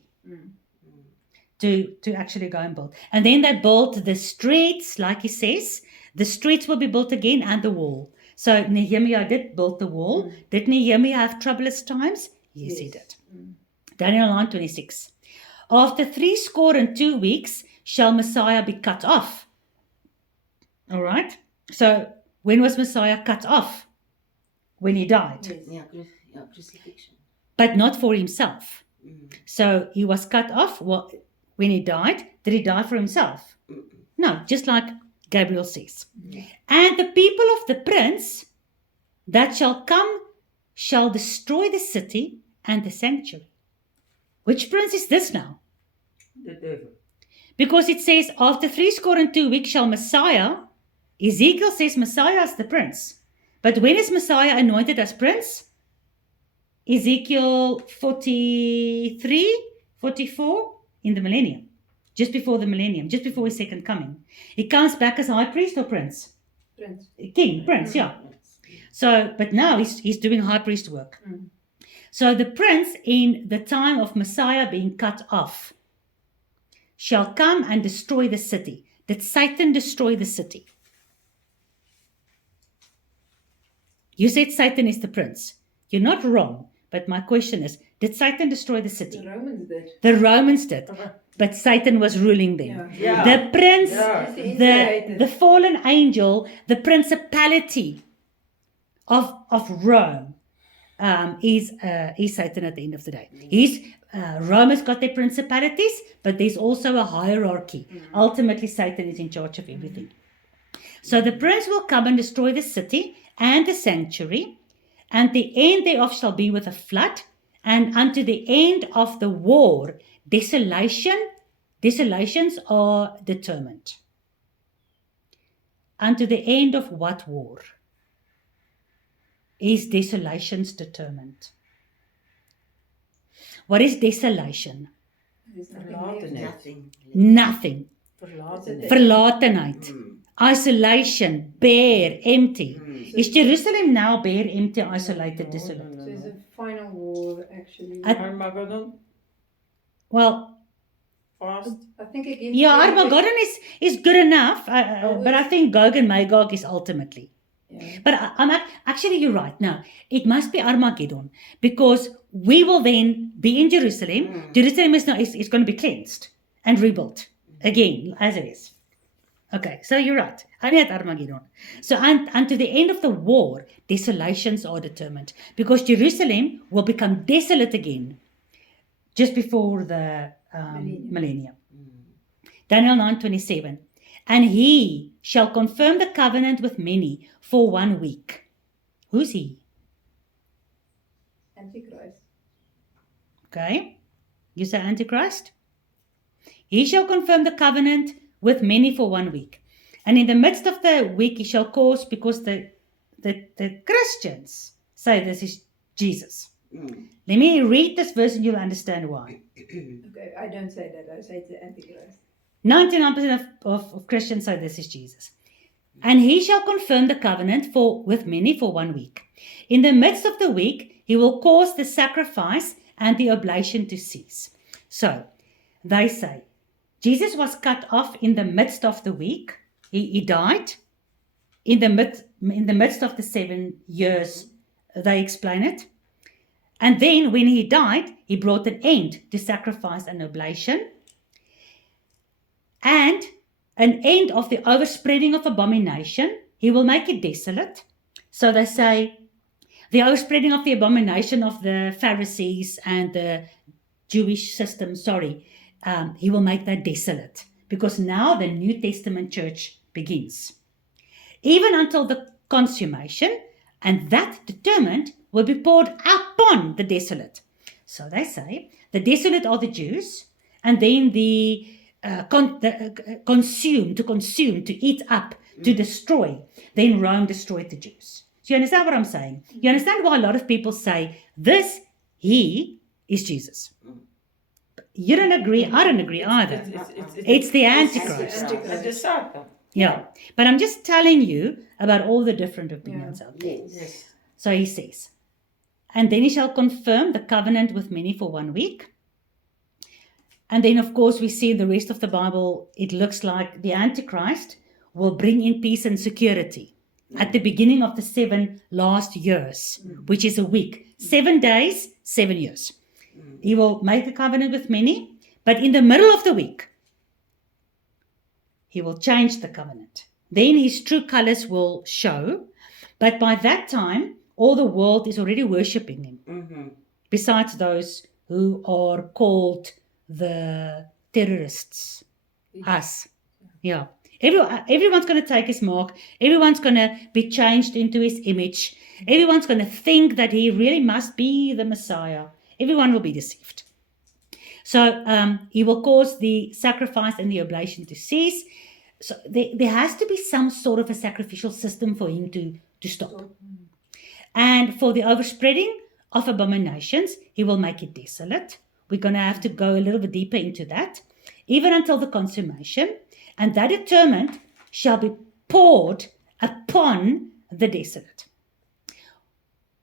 to actually go and build. And then they built the streets, like he says. The streets will be built again and the wall. So Nehemiah did build the wall. Did Nehemiah have troublous times? Yes, he did. Daniel 9:26. After 62 weeks shall Messiah be cut off. All right. So when was Messiah cut off? When he died. Yes. Yeah, crucifixion. But not for himself. So he was cut off when he died. Did he die for himself? No, just like Gabriel says. And the people of the prince that shall come shall destroy the city and the sanctuary. Which prince is this now? The devil. Because it says, after 62 weeks shall Messiah, Ezekiel says Messiah is the prince. But when is Messiah anointed as prince? Ezekiel 43, 44, in the millennium. Just before the millennium, just before his second coming. He comes back as high priest or prince? Prince. King, prince, yeah. So, but now he's doing high priest work. So the prince in the time of Messiah being cut off shall come and destroy the city. Did Satan destroy the city? You said Satan is the prince. You're not wrong, but my question is, did Satan destroy the The city? Romans did. The Romans did, but Satan was ruling them. Yeah. The prince, Yeah. the fallen angel, the principality of Rome is Satan at the end of the day. Rome has got their principalities, but there's also a hierarchy. Ultimately, Satan is in charge of everything. So the prince will come and destroy the city and the sanctuary, and the end thereof shall be with a flood, and unto the end of the war, desolations are determined. Unto the end of what war is desolations determined? What is desolation? There's nothing left. Nothing. Nothing. Verlatenheid. Verlatenheid. Isolation. Bare. Empty. Is Jerusalem now bare, empty, isolated, desolate? So it's a final war, actually. Armageddon. Well, Fast. I think again. yeah, Armageddon is good enough, but I think Gog and Magog is ultimately. Yeah. But actually, you're right. No, it must be Armageddon because we will then be in Jerusalem. Jerusalem is going to be cleansed and rebuilt again as it is. Okay, so you're right. Only at Armageddon. So unto the end of the war, desolations are determined because Jerusalem will become desolate again just before the millennium. Daniel 9:27. And he shall confirm the covenant with many for 1 week. Who's he? Antichrist. Okay. You say Antichrist? He shall confirm the covenant with many for 1 week. And in the midst of the week he shall cause, because the Christians say this is Jesus. Let me read this verse and you'll understand why. Okay, I don't say that. I say it's the Antichrist. 99% of Christians say this is Jesus. And he shall confirm the covenant with many for 1 week. In the midst of the week, he will cause the sacrifice and the oblation to cease. So, they say, Jesus was cut off in the midst of the week. He died in the midst of the 7 years, they explain it. And then when he died, he brought an end to sacrifice and oblation. And an end of the overspreading of abomination. He will make it desolate. So they say, the overspreading of the abomination of the Pharisees and the Jewish system, he will make that desolate. Because now the New Testament church begins. Even until the consummation, and that determined will be poured upon the desolate. So they say, the desolate are the Jews, and then consume, to eat up, to destroy. Then Rome destroyed the Jews. So you understand what I'm saying? You understand why a lot of people say, he is Jesus. You don't agree, I don't agree either. It's the Antichrist. A disciple. Yeah, but I'm just telling you about all the different opinions out there. Yes. So he says, and then he shall confirm the covenant with many for 1 week. And then, of course, we see in the rest of the Bible, it looks like the Antichrist will bring in peace and security at the beginning of the 7 last years, which is a week. 7 days, 7 years. He will make a covenant with many, but in the middle of the week, he will change the covenant. Then his true colors will show, but by that time, all the world is already worshipping him. Besides those who are called the terrorists, us. Yeah. Everyone's going to take his mark. Everyone's going to be changed into his image. Everyone's going to think that he really must be the Messiah. Everyone will be deceived. So he will cause the sacrifice and the oblation to cease. So there has to be some sort of a sacrificial system for him to stop. And for the overspreading of abominations, he will make it desolate. We're going to have to go a little bit deeper into that, even until the consummation, and that determined shall be poured upon the desolate.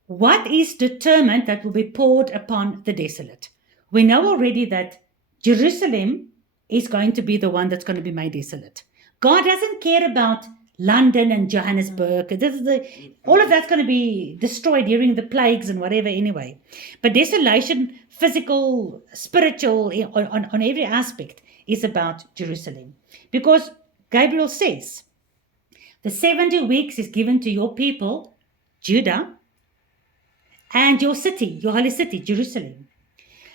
What is determined that will be poured upon the desolate? We know already that Jerusalem is going to be the one that's going to be made desolate. God doesn't care about London and Johannesburg. All of that's going to be destroyed during the plagues and whatever anyway. But desolation, physical, spiritual, on every aspect is about Jerusalem. Because Gabriel says, the 70 weeks is given to your people, Judah, and your city, your holy city, Jerusalem.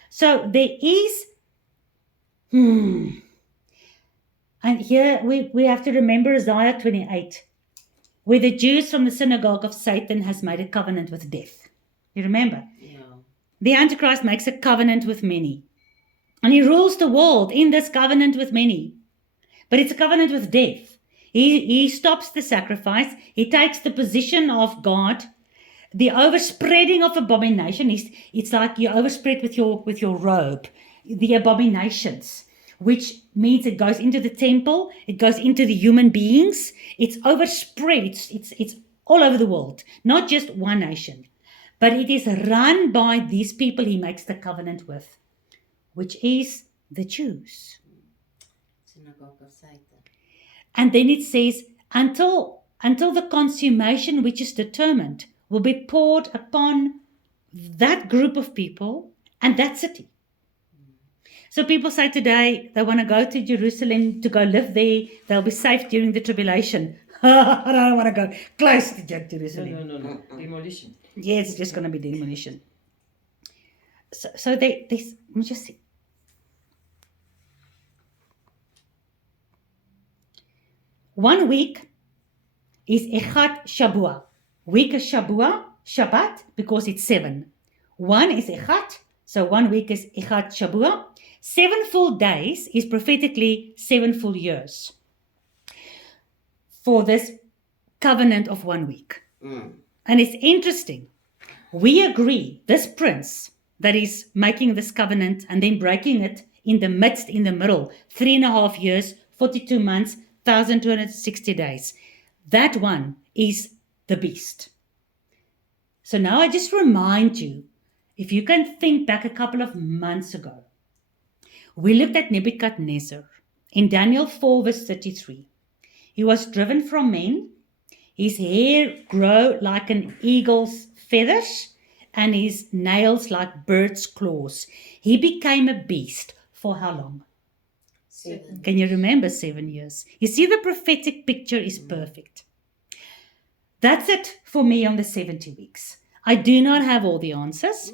So there is, and here we have to remember Isaiah 28, where the Jews from the synagogue of Satan has made a covenant with death. You remember? Yeah. The Antichrist makes a covenant with many. And he rules the world in this covenant with many. But it's a covenant with death. He stops the sacrifice. He takes the position of God. The overspreading of abomination, it's like you overspread with your robe. The abominations, which means it goes into the temple, it goes into the human beings. It's overspread. It's all over the world, not just one nation. But it is run by these people he makes the covenant with, which is the Jews. Synagogue of Satan. And then it says, until the consummation which is determined will be poured upon that group of people and that city. So people say today they want to go to Jerusalem to go live there. They'll be safe during the tribulation. I don't want to go close to Jerusalem. No. Demolition. Yeah, it's just going to be demolition. So they let me just see. One week is Echad Shabua. Week is Shabua, Shabbat, because it's 7. One is Echad, so 1 week is Echad Shabua. 7 full days is prophetically 7 full years for this covenant of 1 week. And it's interesting. We agree, this prince that is making this covenant and then breaking it in the midst, in the middle, 3.5 years, 42 months, 1,260 days. That one is the beast. So now I just remind you, if you can think back a couple of months ago, we looked at Nebuchadnezzar in Daniel 4 verse 33. He was driven from men, his hair grew like an eagle's feathers, and his nails like bird's claws. He became a beast for how long? 7. Can you remember 7 years? You see, the prophetic picture is perfect. That's it for me on the 70 weeks. I do not have all the answers,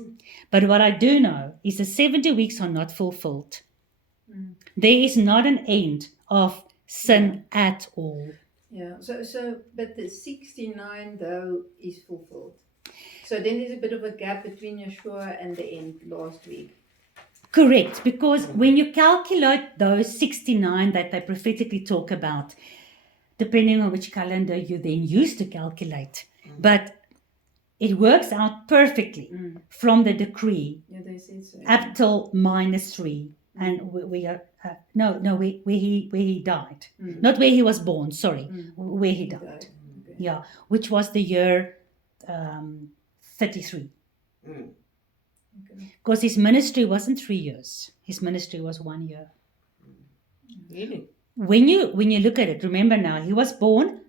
but what I do know is the 70 weeks are not fulfilled. There is not an end of sin at all. Yeah. But the 69 though is fulfilled. So then there's a bit of a gap between Yeshua and the end last week. Correct, because when you calculate those 69 that they prophetically talk about, depending on which calendar you then use to calculate, but it works out perfectly from the decree Yeah, they said so. up till -3, and we are where he died, not where he was born. Sorry, where he died. Okay. Yeah, which was the year 33. Mm. Because his ministry wasn't 3 years. His ministry was 1 year. Really? When you look at it, remember now, he was born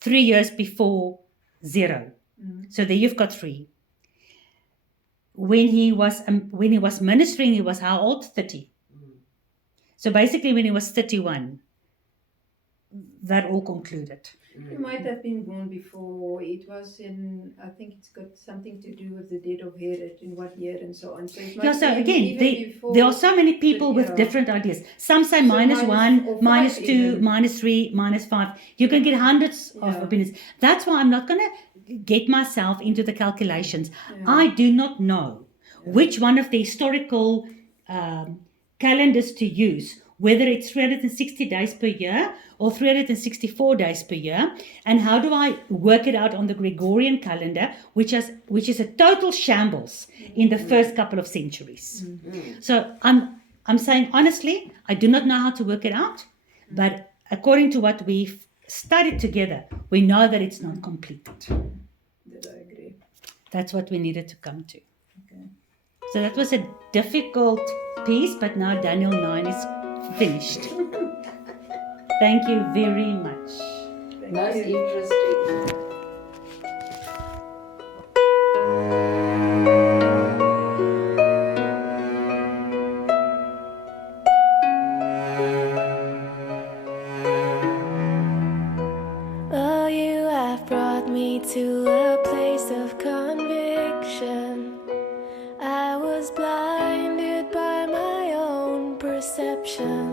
3 years before 0. So there you've got 3. When he was ministering, he was how old? 30. So basically when he was 31, that all concluded. He might have been born before. It was in, I think it's got something to do with the death of Herod, in what year and so on. So it might Yeah, so be again, even before there are so many people with yeah. different ideas. Some say So -1, minus -2, even. -3, -5. You can get hundreds of Yeah. opinions. That's why I'm not going to get myself into the calculations. Yeah. I do not know which one of the historical calendars to use, whether it's 360 days per year or 364 days per year, and how do I work it out on the Gregorian calendar, which is a total shambles in the first couple of centuries. So I'm saying honestly, I do not know how to work it out, but according to what we've studied together, we know that it's not completed. That I agree. That's what we needed to come to. Okay. So that was a difficult piece, but now Daniel 9 is finished. Thank you very much. Most interesting. Oh, you have brought me to a place of conviction. I was blinded by my own perception.